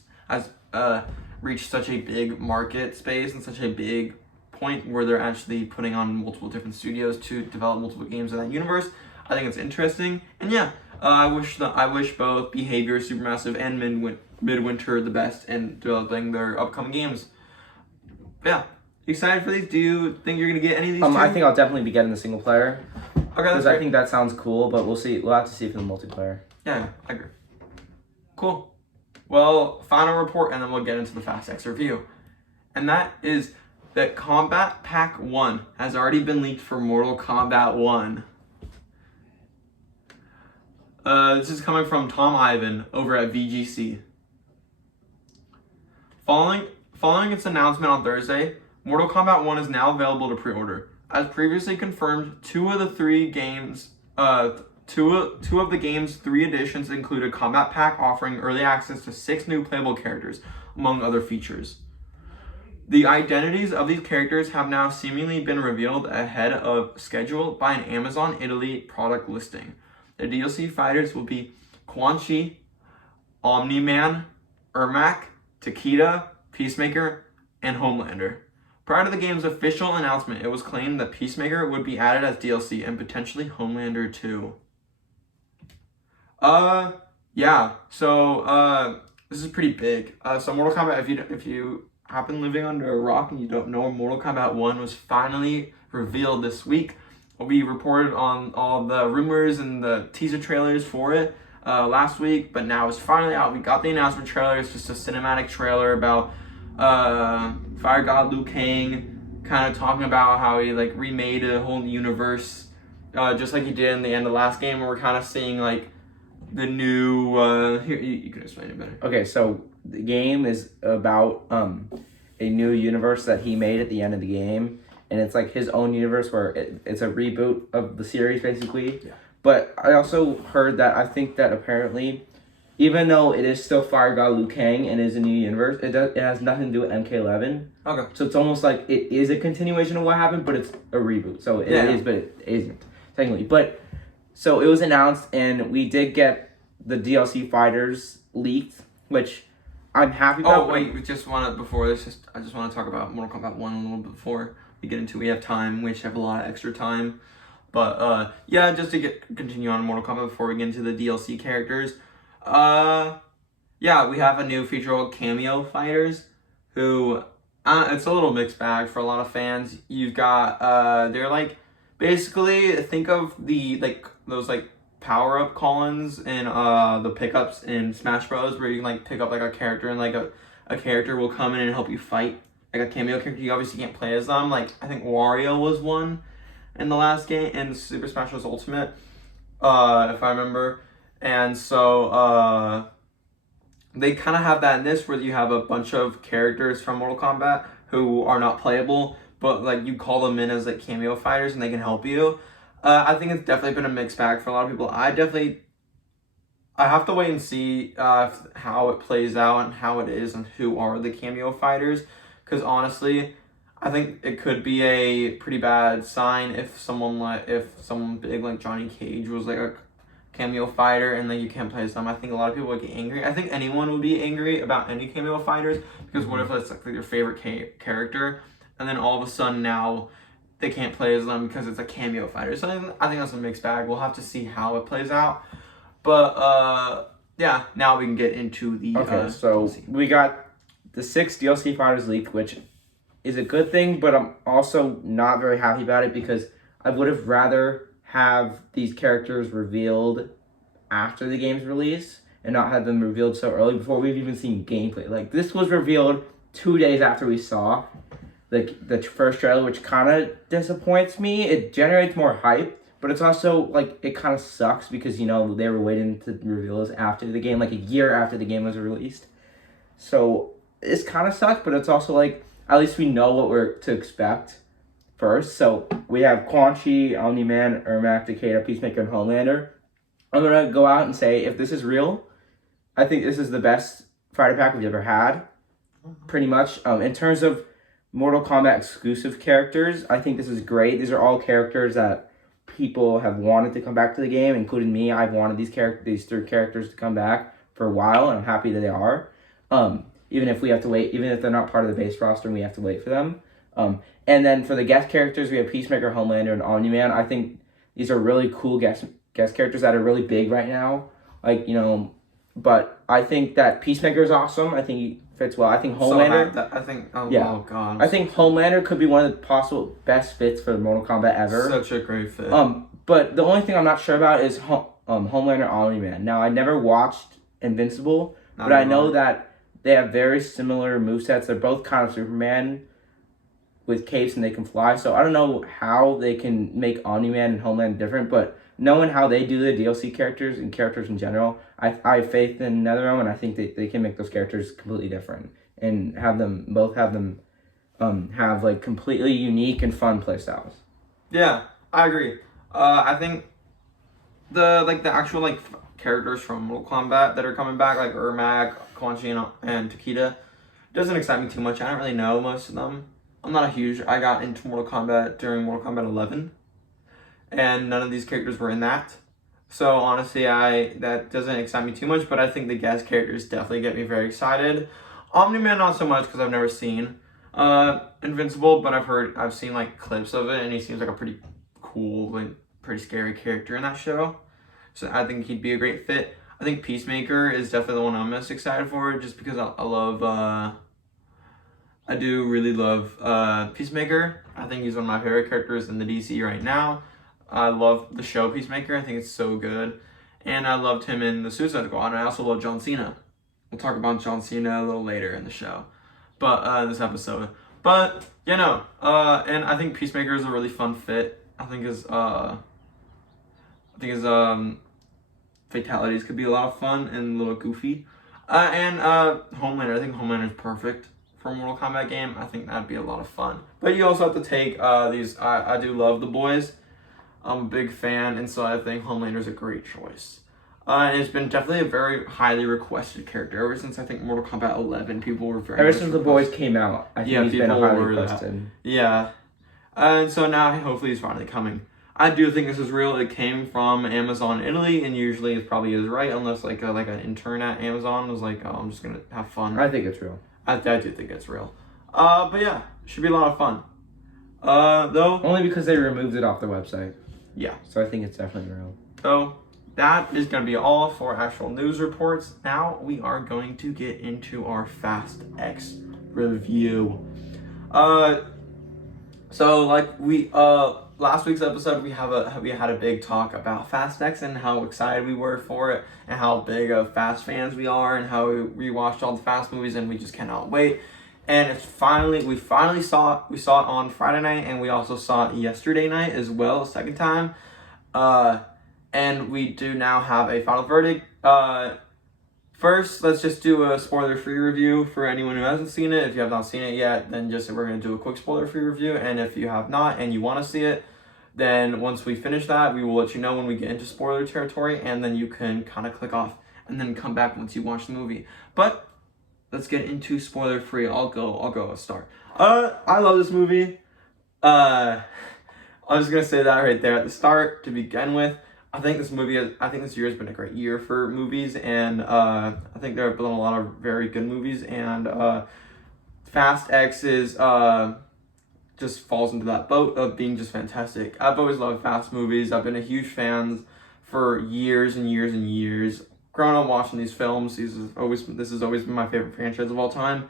such a big market space and such a big point where they're actually putting on multiple different studios to develop multiple games in that universe. I think it's interesting, and yeah, I wish both Behavior, Supermassive, and Midwinter the best in developing their upcoming games. But yeah, excited for these? Do you think you're gonna get any of these? I think I'll definitely be getting the single player. Okay, because I think that sounds cool, but we'll see. We'll have to see for the multiplayer. Yeah, I agree. Cool. Well, final report, and then we'll get into the Fast X review, and that is that Combat Pack 1 has already been leaked for Mortal Kombat 1. This is coming from Tom Ivan over at VGC. Following its announcement on Thursday, Mortal Kombat 1 is now available to pre-order. As previously confirmed, two of the game's 3 editions include a combat pack offering early access to 6 new playable characters, among other features. The identities of these characters have now seemingly been revealed ahead of schedule by an Amazon Italy product listing. The DLC fighters will be Quan Chi, Omni-Man, Ermac, Takeda, Peacemaker, and Homelander. Prior to the game's official announcement, it was claimed that Peacemaker would be added as DLC and potentially Homelander too. Yeah. So this is pretty big. So Mortal Kombat, if you happen living under a rock and you don't know, Mortal Kombat 1 was finally revealed this week. We reported on all the rumors and the teaser trailers for it last week, but now it's finally out. We got the announcement trailer. It's just a cinematic trailer about Fire God Liu Kang, kind of talking about how he remade a whole universe, just like he did in the end of the last game. And we're kind of seeing the new. Here, you can explain it better. Okay, so the game is about a new universe that he made at the end of the game, and it's his own universe where it's a reboot of the series basically. Yeah. But I also heard that I think that apparently, even though it is still Fire God Liu Kang and is a new universe, it has nothing to do with MK11. Okay. So it's almost like it is a continuation of what happened, but it's a reboot. So it is, but it isn't technically. But so it was announced, and we did get the DLC fighters leaked, which I'm happy about. Oh wait, I just want to talk about Mortal Kombat 1 a little bit before we get into. We have time. We have a lot of extra time, but yeah, just to continue on Mortal Kombat before we get into the DLC characters. Yeah, we have a new feature called Cameo Fighters, who it's a little mixed bag for a lot of fans. You've got they're basically think of the those power-up call-ins and the pickups in Smash Bros, where you can pick up a character and a character will come in and help you fight. A cameo character, you obviously can't play as them. I think Wario was one in the last game in Super Smash Bros Ultimate. if I remember. And so they kind of have that in this where you have a bunch of characters from Mortal Kombat who are not playable, but like you call them in as like cameo fighters and they can help you. I think it's definitely been a mixed bag for a lot of people. I have to wait and see how it plays out and how it is and who are the cameo fighters. Because honestly, I think it could be a pretty bad sign if someone big like Johnny Cage was like a cameo fighter and then you can't play as them. I think a lot of people would get angry. I think anyone would be angry about any cameo fighters because what if it's like their favorite character and then all of a sudden now they can't play as them because it's a cameo fighter. So I think that's a mixed bag. We'll have to see how it plays out. But yeah, now we can get into the so DLC. we got the 6 DLC fighters leak, which is a good thing, but I'm also not very happy about it because I would have rather have these characters revealed after the game's release and not have them revealed so early before we've even seen gameplay. Like, this was revealed 2 days after we saw the first trailer, which kind of disappoints me. It generates more hype, but it's also, like, it kind of sucks because, you know, they were waiting to reveal this after the game, like a year after the game was released. So, it's kind of sucks, but it's also, like, at least we know what we're to expect first. So, we have Quan Chi, Omni-Man, Ermac, Takeda, Peacemaker, and Homelander. I'm going to go out and say, if this is real, I think this is the best fighter pack we've ever had, pretty much. In terms of Mortal Kombat exclusive characters, I think this is great. These are all characters that people have wanted to come back to the game, including me. I've wanted these 3 characters to come back for a while, and I'm happy that they are. Even if we have to wait, even if they're not part of the base roster and we have to wait for them. And then for the guest characters, we have Peacemaker, Homelander, and Omni-Man. I think these are really cool guest characters that are really big right now. Like, you know, but I think that Peacemaker is awesome. I think he fits well. I think Homelander... Oh god. I think Homelander could be one of the possible best fits for Mortal Kombat ever. Such a great fit. But the only thing I'm not sure about is Homelander Omni-Man. Now, I never watched Invincible, but I know that they have very similar movesets. They're both kind of Superman with capes and they can fly. So I don't know how they can make Omni-Man and Homelander different, but knowing how they do the DLC characters and characters in general, I have faith in NetherRealm, and I think they can make those characters completely different and have them have like completely unique and fun playstyles. Yeah, I agree. I think the actual characters from Mortal Kombat that are coming back, like Ermac, Quan Chi, and Takeda, doesn't excite me too much. I don't really know most of them. I got into Mortal Kombat during Mortal Kombat 11, and none of these characters were in that. So honestly, that doesn't excite me too much, but I think the guest characters definitely get me very excited. Omni-Man not so much because I've never seen Invincible, but I've seen like clips of it, and he seems like a pretty cool, like pretty scary character in that show. So I think he'd be a great fit. I think Peacemaker is definitely the one I'm most excited for, just because I do really love Peacemaker. I think he's one of my favorite characters in the DC right now. I love the show Peacemaker. I think it's so good. And I loved him in the Suicide Squad. And I also love John Cena. We'll talk about John Cena a little later in the show. But this episode. But, and I think Peacemaker is a really fun fit. I think his fatalities could be a lot of fun and a little goofy. And Homelander. I think Homelander is perfect for a Mortal Kombat game. I think that'd be a lot of fun. But you also have to take these. I do love the boys. I'm a big fan, and so I think Homelander's a great choice. And it's been definitely a very highly requested character ever since I think Mortal Kombat 11. People were very ever since the boys came out. I think he's been highly requested. Yeah, and so now hopefully he's finally coming. I do think this is real. It came from Amazon Italy, and usually it probably is right, unless like an intern at Amazon was like, "Oh, I'm just gonna have fun." I think it's real. I do think it's real. But yeah, should be a lot of fun. Though only because they removed it off the website. Yeah. So I think it's definitely real. So that is going to be all for actual news reports. Now we are going to get into our Fast X review. So like we last week's episode we had a big talk about Fast X and how excited we were for it and how big of Fast fans we are and how we rewatched all the Fast movies and we just cannot wait. And we finally saw it on Friday night, and we also saw it yesterday night as well, second time. and we do now have a final verdict. First, let's just do a spoiler-free review for anyone who hasn't seen it. If you have not seen it yet, then we're going to do a quick spoiler-free review. And if you have not and you want to see it, then once we finish that, we will let you know when we get into spoiler territory, and then you can kind of click off and then come back once you watch the movie. But let's get into spoiler-free. I'll start. I love this movie. I'm just going to say that right there at the start to begin with. I think this year has been a great year for movies, and I think there have been a lot of very good movies, and Fast X is just falls into that boat of being just fantastic. I've always loved Fast movies. I've been a huge fan for years and years and years. Growing up watching these films, this has always been my favorite franchise of all time.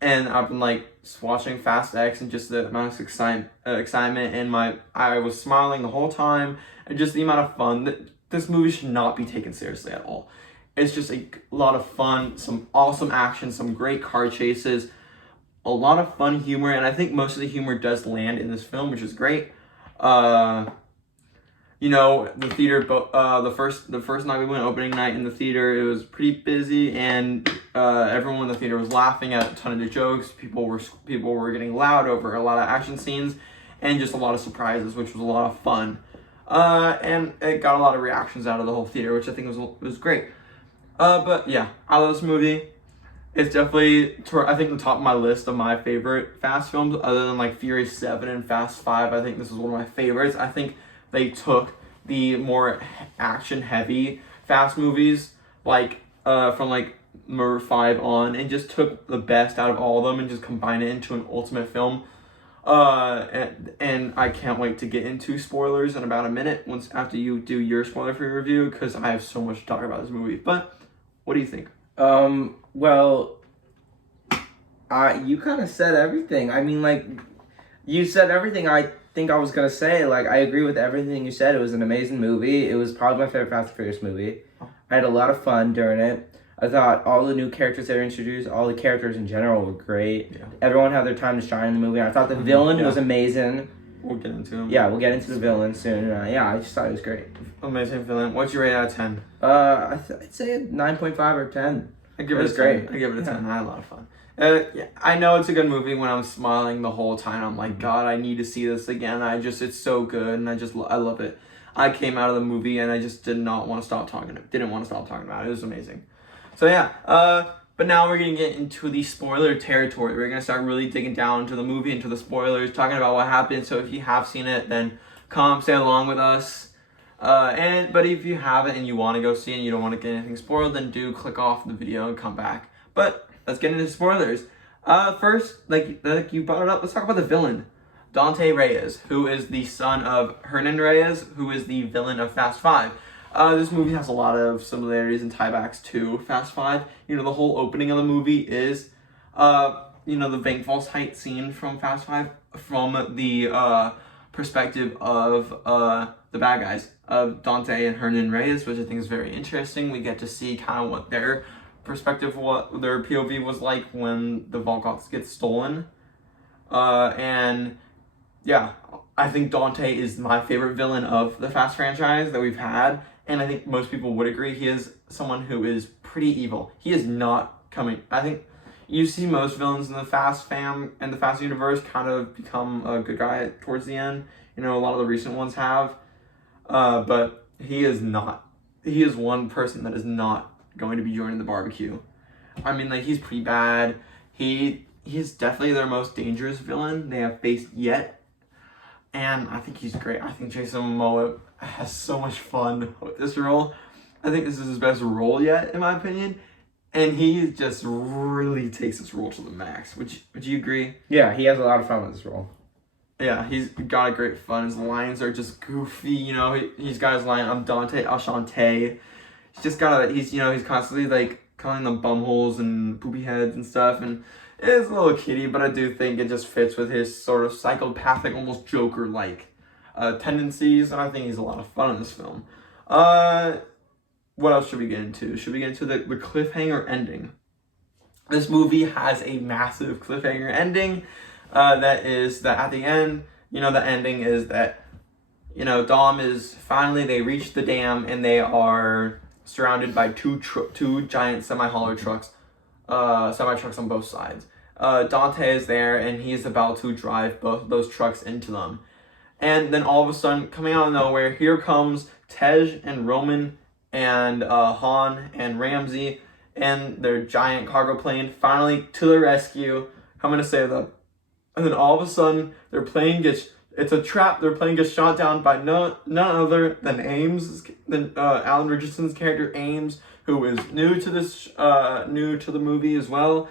And I've been like watching Fast X and just the amount of excitement and I was smiling the whole time, and just the amount of fun that this movie should not be taken seriously at all. It's just a lot of fun, some awesome action, some great car chases, a lot of fun humor, and I think most of the humor does land in this film, which is great. The theater, the first night we went, opening night in the theater, it was pretty busy, and everyone in the theater was laughing at a ton of the jokes. People were getting loud over a lot of action scenes, and just a lot of surprises, which was a lot of fun. And it got a lot of reactions out of the whole theater, which I think was great. But yeah, I love this movie. It's definitely, I think, the top of my list of my favorite Fast films, other than like Furious 7 and Fast 5. I think this is one of my favorites. I think they took the more action-heavy Fast movies, like from like number 5 on, and just took the best out of all of them and just combined it into an ultimate film. And I can't wait to get into spoilers in about a minute after you do your spoiler-free review, because I have so much to talk about this movie. But what do you think? Well, you kind of said everything. I mean, like, you said everything I think I was going to say. Like, I agree with everything you said. It was an amazing movie. It was probably my favorite Fast and Furious movie. I had a lot of fun during it. I thought all the new characters they were introduced, all the characters in general were great. Yeah. Everyone had their time to shine in the movie. I thought the villain was amazing. We'll get into him. Yeah, we'll get into the villain soon. I just thought it was great. Amazing villain. What's your rate out of 10? I'd say a 9.5 or 10. I give it a 10. I give it a 10. I had a lot of fun. I know it's a good movie when I'm smiling the whole time. I'm like, God, I need to see this again. It's so good, and I love it. I came out of the movie and I just didn't want to stop talking about it. It was amazing. So yeah, but now we're going to get into the spoiler territory. We're going to start really digging down into the movie, into the spoilers, talking about what happened. So if you have seen it, then come stay along with us. But if you haven't and you want to go see it and you don't want to get anything spoiled, then do click off the video and come back. But let's get into spoilers. First, like you brought it up, let's talk about the villain. Dante Reyes, who is the son of Hernan Reyes, who is the villain of Fast 5. This movie has a lot of similarities and tiebacks to Fast 5. The whole opening of the movie is, the Bank Falls Heights scene from Fast 5 from the perspective of the bad guys, of Dante and Hernan Reyes, which I think is very interesting. We get to see kind of what their perspective, what their POV was like when the Volkots get stolen. Yeah, I think Dante is my favorite villain of the Fast franchise that we've had, and I think most people would agree he is someone who is pretty evil. He is not coming. I think you see most villains in the Fast fam and the Fast universe kind of become a good guy towards the end. A lot of the recent ones have, but he is not. He is one person that is not going to be joining the barbecue. I mean, like, he's pretty bad. He's definitely their most dangerous villain they have faced yet. And I think he's great. I think Jason Momoa has so much fun with this role. I think this is his best role yet, in my opinion. And he just really takes this role to the max. Would you agree? Yeah, he has a lot of fun with this role. Yeah, he's got a great fun. His lines are just goofy. He's got his line, I'm Dante Ashante. He's just got he's constantly like calling them bumholes and poopy heads and stuff. And it's a little kiddie, but I do think it just fits with his sort of psychopathic, almost Joker-like tendencies, and I think he's a lot of fun in this film. What else should we get into? Should we get into the cliffhanger ending? This movie has a massive cliffhanger ending. That is that at the end, the ending is that, Dom is finally, they reach the dam and they are surrounded by two giant semi-hauler trucks, semi-trucks on both sides. Dante is there and he's about to drive both of those trucks into them. And then all of a sudden, coming out of nowhere, here comes Tej and Roman and Han and Ramsey and their giant cargo plane finally to the rescue. I'm going to say that. And then all of a sudden, their plane gets, it's a trap, their plane gets shot down by none other than Alan Richardson's character, Ames, who is new to the movie as well.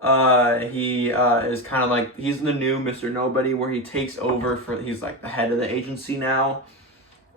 He is kind of like, he's the new Mr. Nobody, where he takes over he's like the head of the agency now.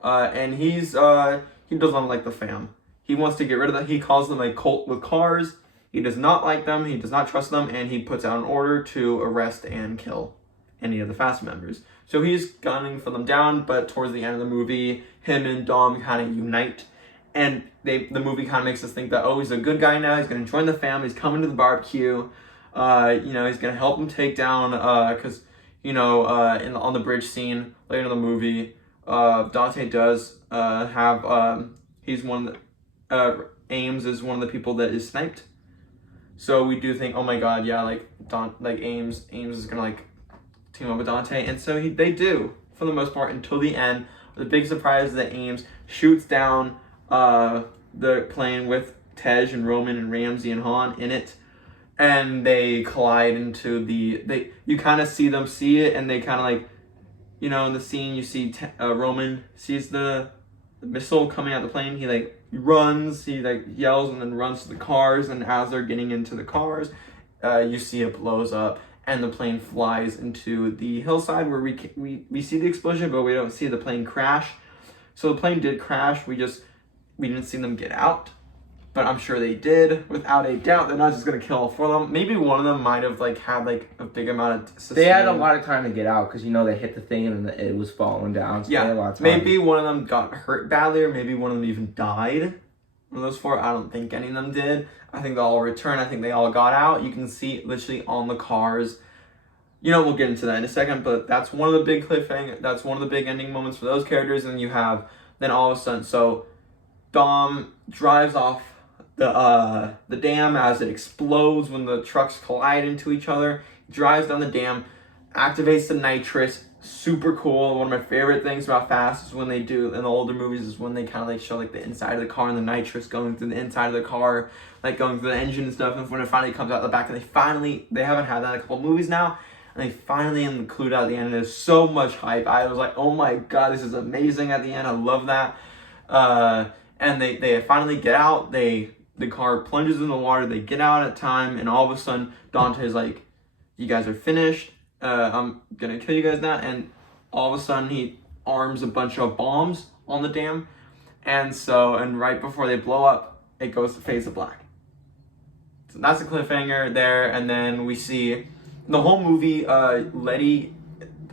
And he doesn't like the fam. He wants to get rid of them. He calls them a cult with cars. He does not like them. He does not trust them. And he puts out an order to arrest and kill any of the Fast members. So he's gunning for them down, but towards the end of the movie, him and Dom kind of unite. And the movie kind of makes us think that, oh, he's a good guy now. He's going to join the family. He's coming to the barbecue. He's going to help them take down, because, on the bridge scene later in the movie, Dante does have, he's one that, Ames is one of the people that is sniped. So we do think, oh my god, yeah, Ames is going to, team up with Dante. And so they do, for the most part, until the end. The big surprise is that Ames shoots down the plane with Tej and Roman and Ramsey and Han in it, and they collide into you kind of see them see it, and they kind of in the scene you see Roman sees the missile coming out the plane. He runs, he yells and then runs to the cars, and as they're getting into the cars, you see it blows up and the plane flies into the hillside where we see the explosion, but we don't see the plane crash. So the plane did crash, we didn't see them get out, but I'm sure they did, without a doubt. They're not just going to kill all four of them. Maybe one of them might have had a big amount of sustain. They had a lot of time to get out because they hit the thing and it was falling down. So they had a lot of time. Maybe one of them got hurt badly, or maybe one of them even died. One of those four, I don't think any of them did. I think they all returned. I think they all got out. You can see literally on the cars. We'll get into that in a second, but that's one of the big cliffhanger. That's one of the big ending moments for those characters. And you have then all of a sudden, so Dom drives off the dam as it explodes when the trucks collide into each other. Drives down the dam, activates the nitrous. Super cool. One of my favorite things about Fast is when they do in the older movies is when they kind of show the inside of the car and the nitrous going through the inside of the car, going through the engine and stuff. And when it finally comes out the back, and they haven't had that in a couple movies now, and they finally include out at the end. And there's so much hype. I was like, oh my god, this is amazing at the end. I love that. And they finally get out. The car plunges in the water. They get out at time, and all of a sudden Dante's like, you guys are finished. I'm gonna kill you guys now. And all of a sudden he arms a bunch of bombs on the dam, and right before they blow up, it goes to fades to black. So that's a cliffhanger there. And then we see the whole movie, Letty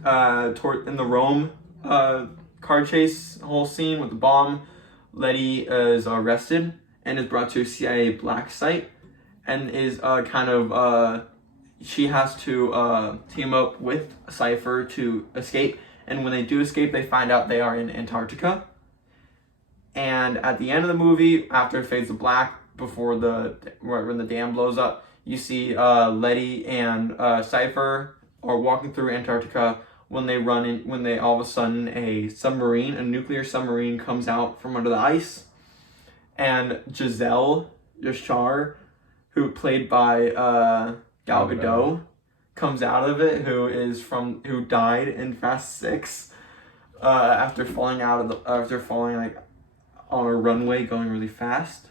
in the Rome car chase whole scene with the bomb. Letty is arrested and is brought to a CIA black site, and is she has to team up with Cypher to escape. And when they do escape, they find out they are in Antarctica. And at the end of the movie, after it fades to black, when the dam blows up, you see Letty and Cypher are walking through Antarctica when they all of a sudden a nuclear submarine comes out from under the ice, and Giselle Yashar, who played by Gal Gadot, comes out of it, who died in Fast 6 after falling on a runway going really fast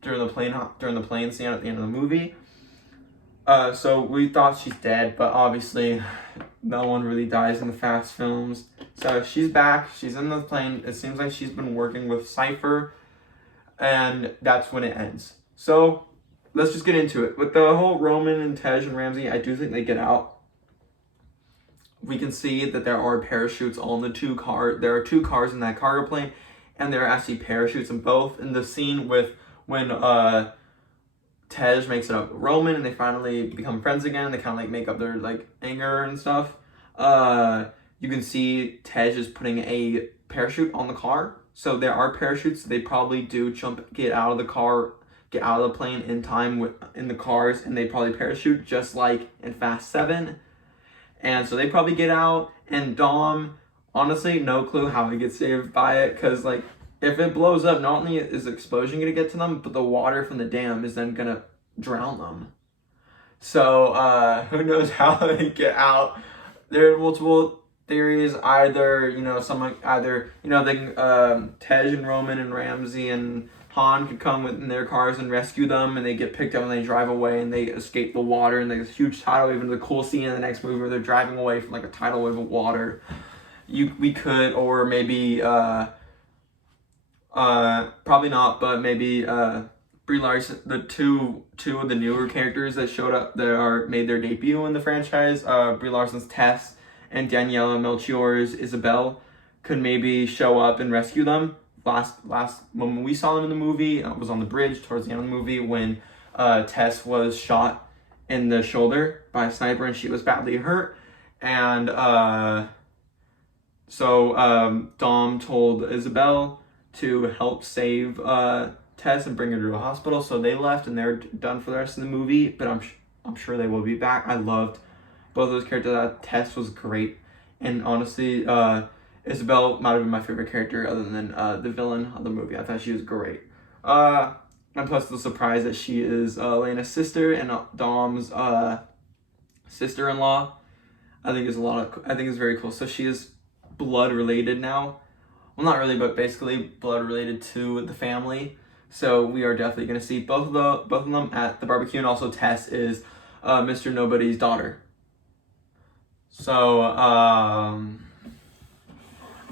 during the plane scene at the end of the movie. So we thought she's dead, but obviously no one really dies in the Fast films. So she's back, she's in the plane. It seems like she's been working with Cypher, and that's when it ends. So let's just get into it. With the whole Roman and Tej and Ramsey, I do think they get out. We can see that there are parachutes on the two cars. There are two cars in that cargo plane, and there are actually parachutes in both. In the scene when Tej makes it up with Roman and they finally become friends again, they kind of make up their anger and stuff. you can see Tej is putting a parachute on the car. So there are parachutes. They probably do get out of the car, get out of the plane in time in the cars, and they probably parachute just like in Fast 7. And so they probably get out, and Dom, honestly, no clue how he gets saved by it, because like if it blows up, not only is the explosion gonna get to them, but the water from the dam is then gonna drown them. So who knows how they get out. There are multiple theories. Either Tej and Roman and Ramsey and Han could come in their cars and rescue them, and they get picked up and they drive away and they escape the water, and there's a huge tidal wave. And the cool scene in the next movie where they're driving away from like a tidal wave of water. We could, or maybe probably not, but maybe Brie Larson, the two of the newer characters that showed up that made their debut in the franchise, Brie Larson's Tess and Daniela Melchior's Isabel, could maybe show up and rescue them. Last moment we saw them in the movie was on the bridge towards the end of the movie when Tess was shot in the shoulder by a sniper and she was badly hurt. And so Dom told Isabel to help save Tess and bring her to a hospital. So they left and they're done for the rest of the movie. But I'm sure they will be back. I loved both of those characters. Tess was great, and honestly, Isabel might have been my favorite character other than the villain of the movie. I thought she was great. And plus the surprise that she is Elena's sister and Dom's sister-in-law. I think is very cool. So she is blood related now. Well, not really, but basically blood related to the family. So we are definitely going to see both of them at the barbecue, and also Tess is Mr. Nobody's daughter. So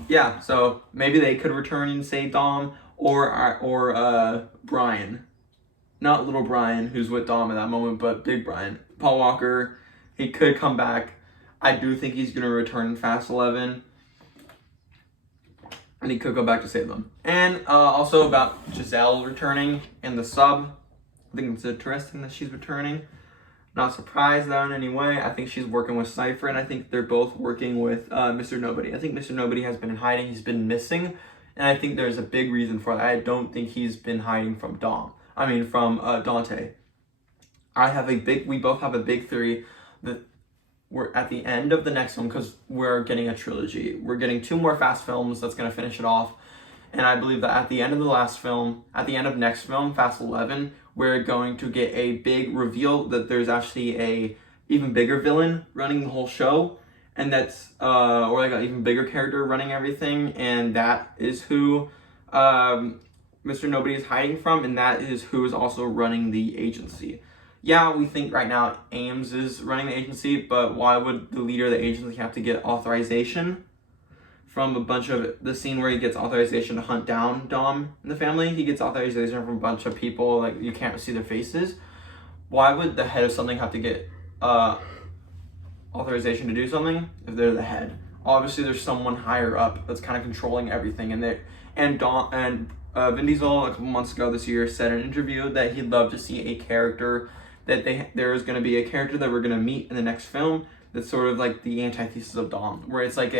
yeah, so maybe they could return and save Dom or Brian, not little Brian who's with Dom at that moment, but big Brian, Paul Walker. He could come back. I do think he's gonna return in Fast 11. And he could go back to save them. And also about Giselle returning in the sub. I think it's interesting that she's returning. Not surprised though in any way. I think she's working with Cypher, and I think they're both working with Mr. Nobody. I think Mr. Nobody has been in hiding. He's been missing. And I think there's a big reason for that. I don't think he's been hiding from Dante. We both have a big theory that we're at the end of the next one, because we're getting a trilogy. We're getting 2 more Fast films that's going to finish it off. And I believe that at the end of the last film, at the end of next film, Fast 11, we're going to get a big reveal that there's actually a even bigger villain running the whole show. And that's, or like an even bigger character running everything. And that is who Mr. Nobody is hiding from. And that is who is also running the agency. Yeah, we think right now Ames is running the agency, but why would the leader of the agency have to get authorization from a bunch of the scene where he gets authorization to hunt down Dom and the family? He gets authorization from a bunch of people, like you can't see their faces. Why would the head of something have to get authorization to do something if they're the head? Obviously, there's someone higher up that's kind of controlling everything. And Vin Diesel a couple months ago this year said in an interview that he'd love to see a character there is going to be a character that we're going to meet in the next film that's sort of like the antithesis of Dom, where it's like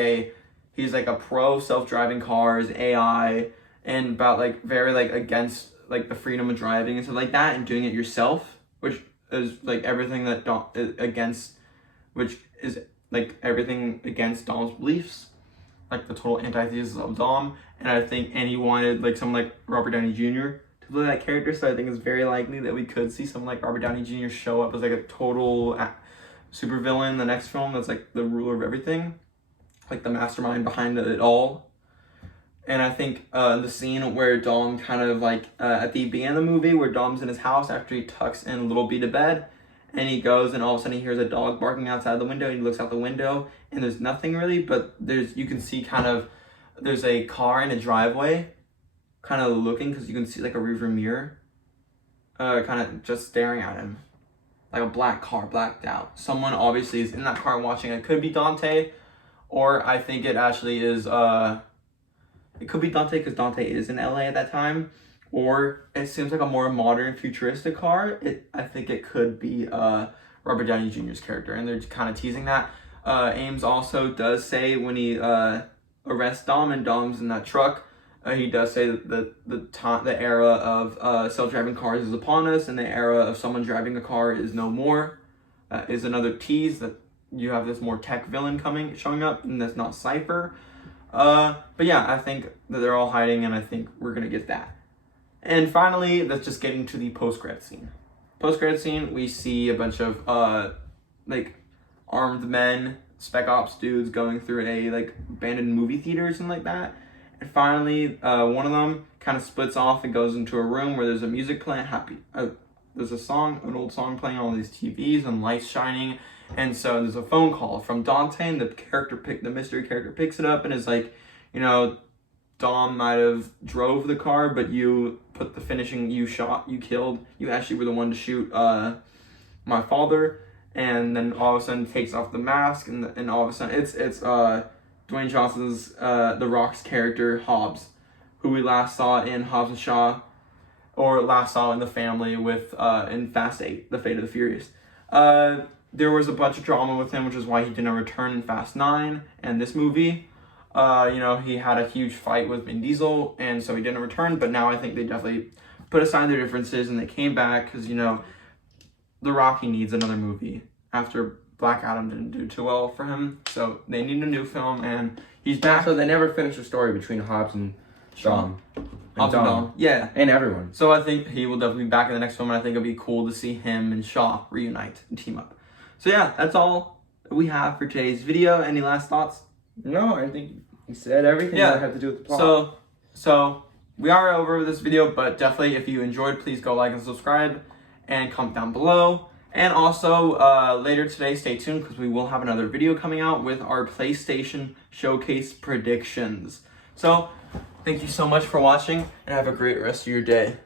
he's like a pro self-driving cars, AI, and about like very like against like the freedom of driving and stuff like that, and doing it yourself, which is like everything that Dom is against, which is like everything against Dom's beliefs, like the total antithesis of Dom. And he wanted like someone like Robert Downey Jr. to play that character, so I think it's very likely that we could see someone like Robert Downey Jr. show up as like a total supervillain in the next film that's like the ruler of everything, like the mastermind behind it all. And I think the scene where Dom kind of like at the beginning of the movie where Dom's in his house after he tucks in Little B to bed, and he goes and all of a sudden he hears a dog barking outside the window, and he looks out the window and there's nothing really, but you can see kind of there's a car in a driveway kind of looking, because you can see like a rearview mirror kind of just staring at him, like a black car blacked out. Someone obviously is in that car watching. It could be Dante, or I think it actually is it could be Dante because Dante is in LA at that time, or it seems like a more modern futuristic car. I think it could be Robert Downey Jr.'s character, and they're kind of teasing that. Ames also does say when he arrests Dom and Dom's in that truck, he does say that the era of self-driving cars is upon us, and the era of someone driving a car is no more. Is another tease that you have this more tech villain showing up, and that's not Cypher. But yeah, I think that they're all hiding, and I think we're gonna get that. And finally, that's just getting to the post-credit scene. Post-credit scene, we see a bunch of like armed men, spec ops dudes going through a like abandoned movie theater or something like that. And finally, one of them kind of splits off and goes into a room where there's a music playing. There's an old song playing on all these TVs and lights shining. And so there's a phone call from Dante, and the mystery character picks it up and is like, you know, Dom might have drove the car, but you put the finishing, you killed, you actually were the one to shoot my father. And then all of a sudden takes off the mask, and all of a sudden it's Dwayne Johnson's The Rock's character Hobbs, who we last saw in Hobbs and Shaw, or last saw in The Family with in Fast 8, The Fate of the Furious. There was a bunch of drama with him, which is why he didn't return in Fast 9 and this movie. You know, he had a huge fight with Vin Diesel, and so he didn't return, but now I think they definitely put aside their differences and they came back because, you know, The Rocky needs another movie after Black Adam didn't do too well for him, so they need a new film, and he's back. So they never finished the story between Hobbs and Dom. Hobbs and Dom. Yeah. And everyone. So I think he will definitely be back in the next film, and I think it'll be cool to see him and Shaw reunite and team up. So yeah, that's all we have for today's video. Any last thoughts? No, I think you said everything that had to do with the plot. So we are over this video, but definitely if you enjoyed, please go like and subscribe and comment down below. And also later today, stay tuned because we will have another video coming out with our PlayStation Showcase predictions. So thank you so much for watching, and have a great rest of your day.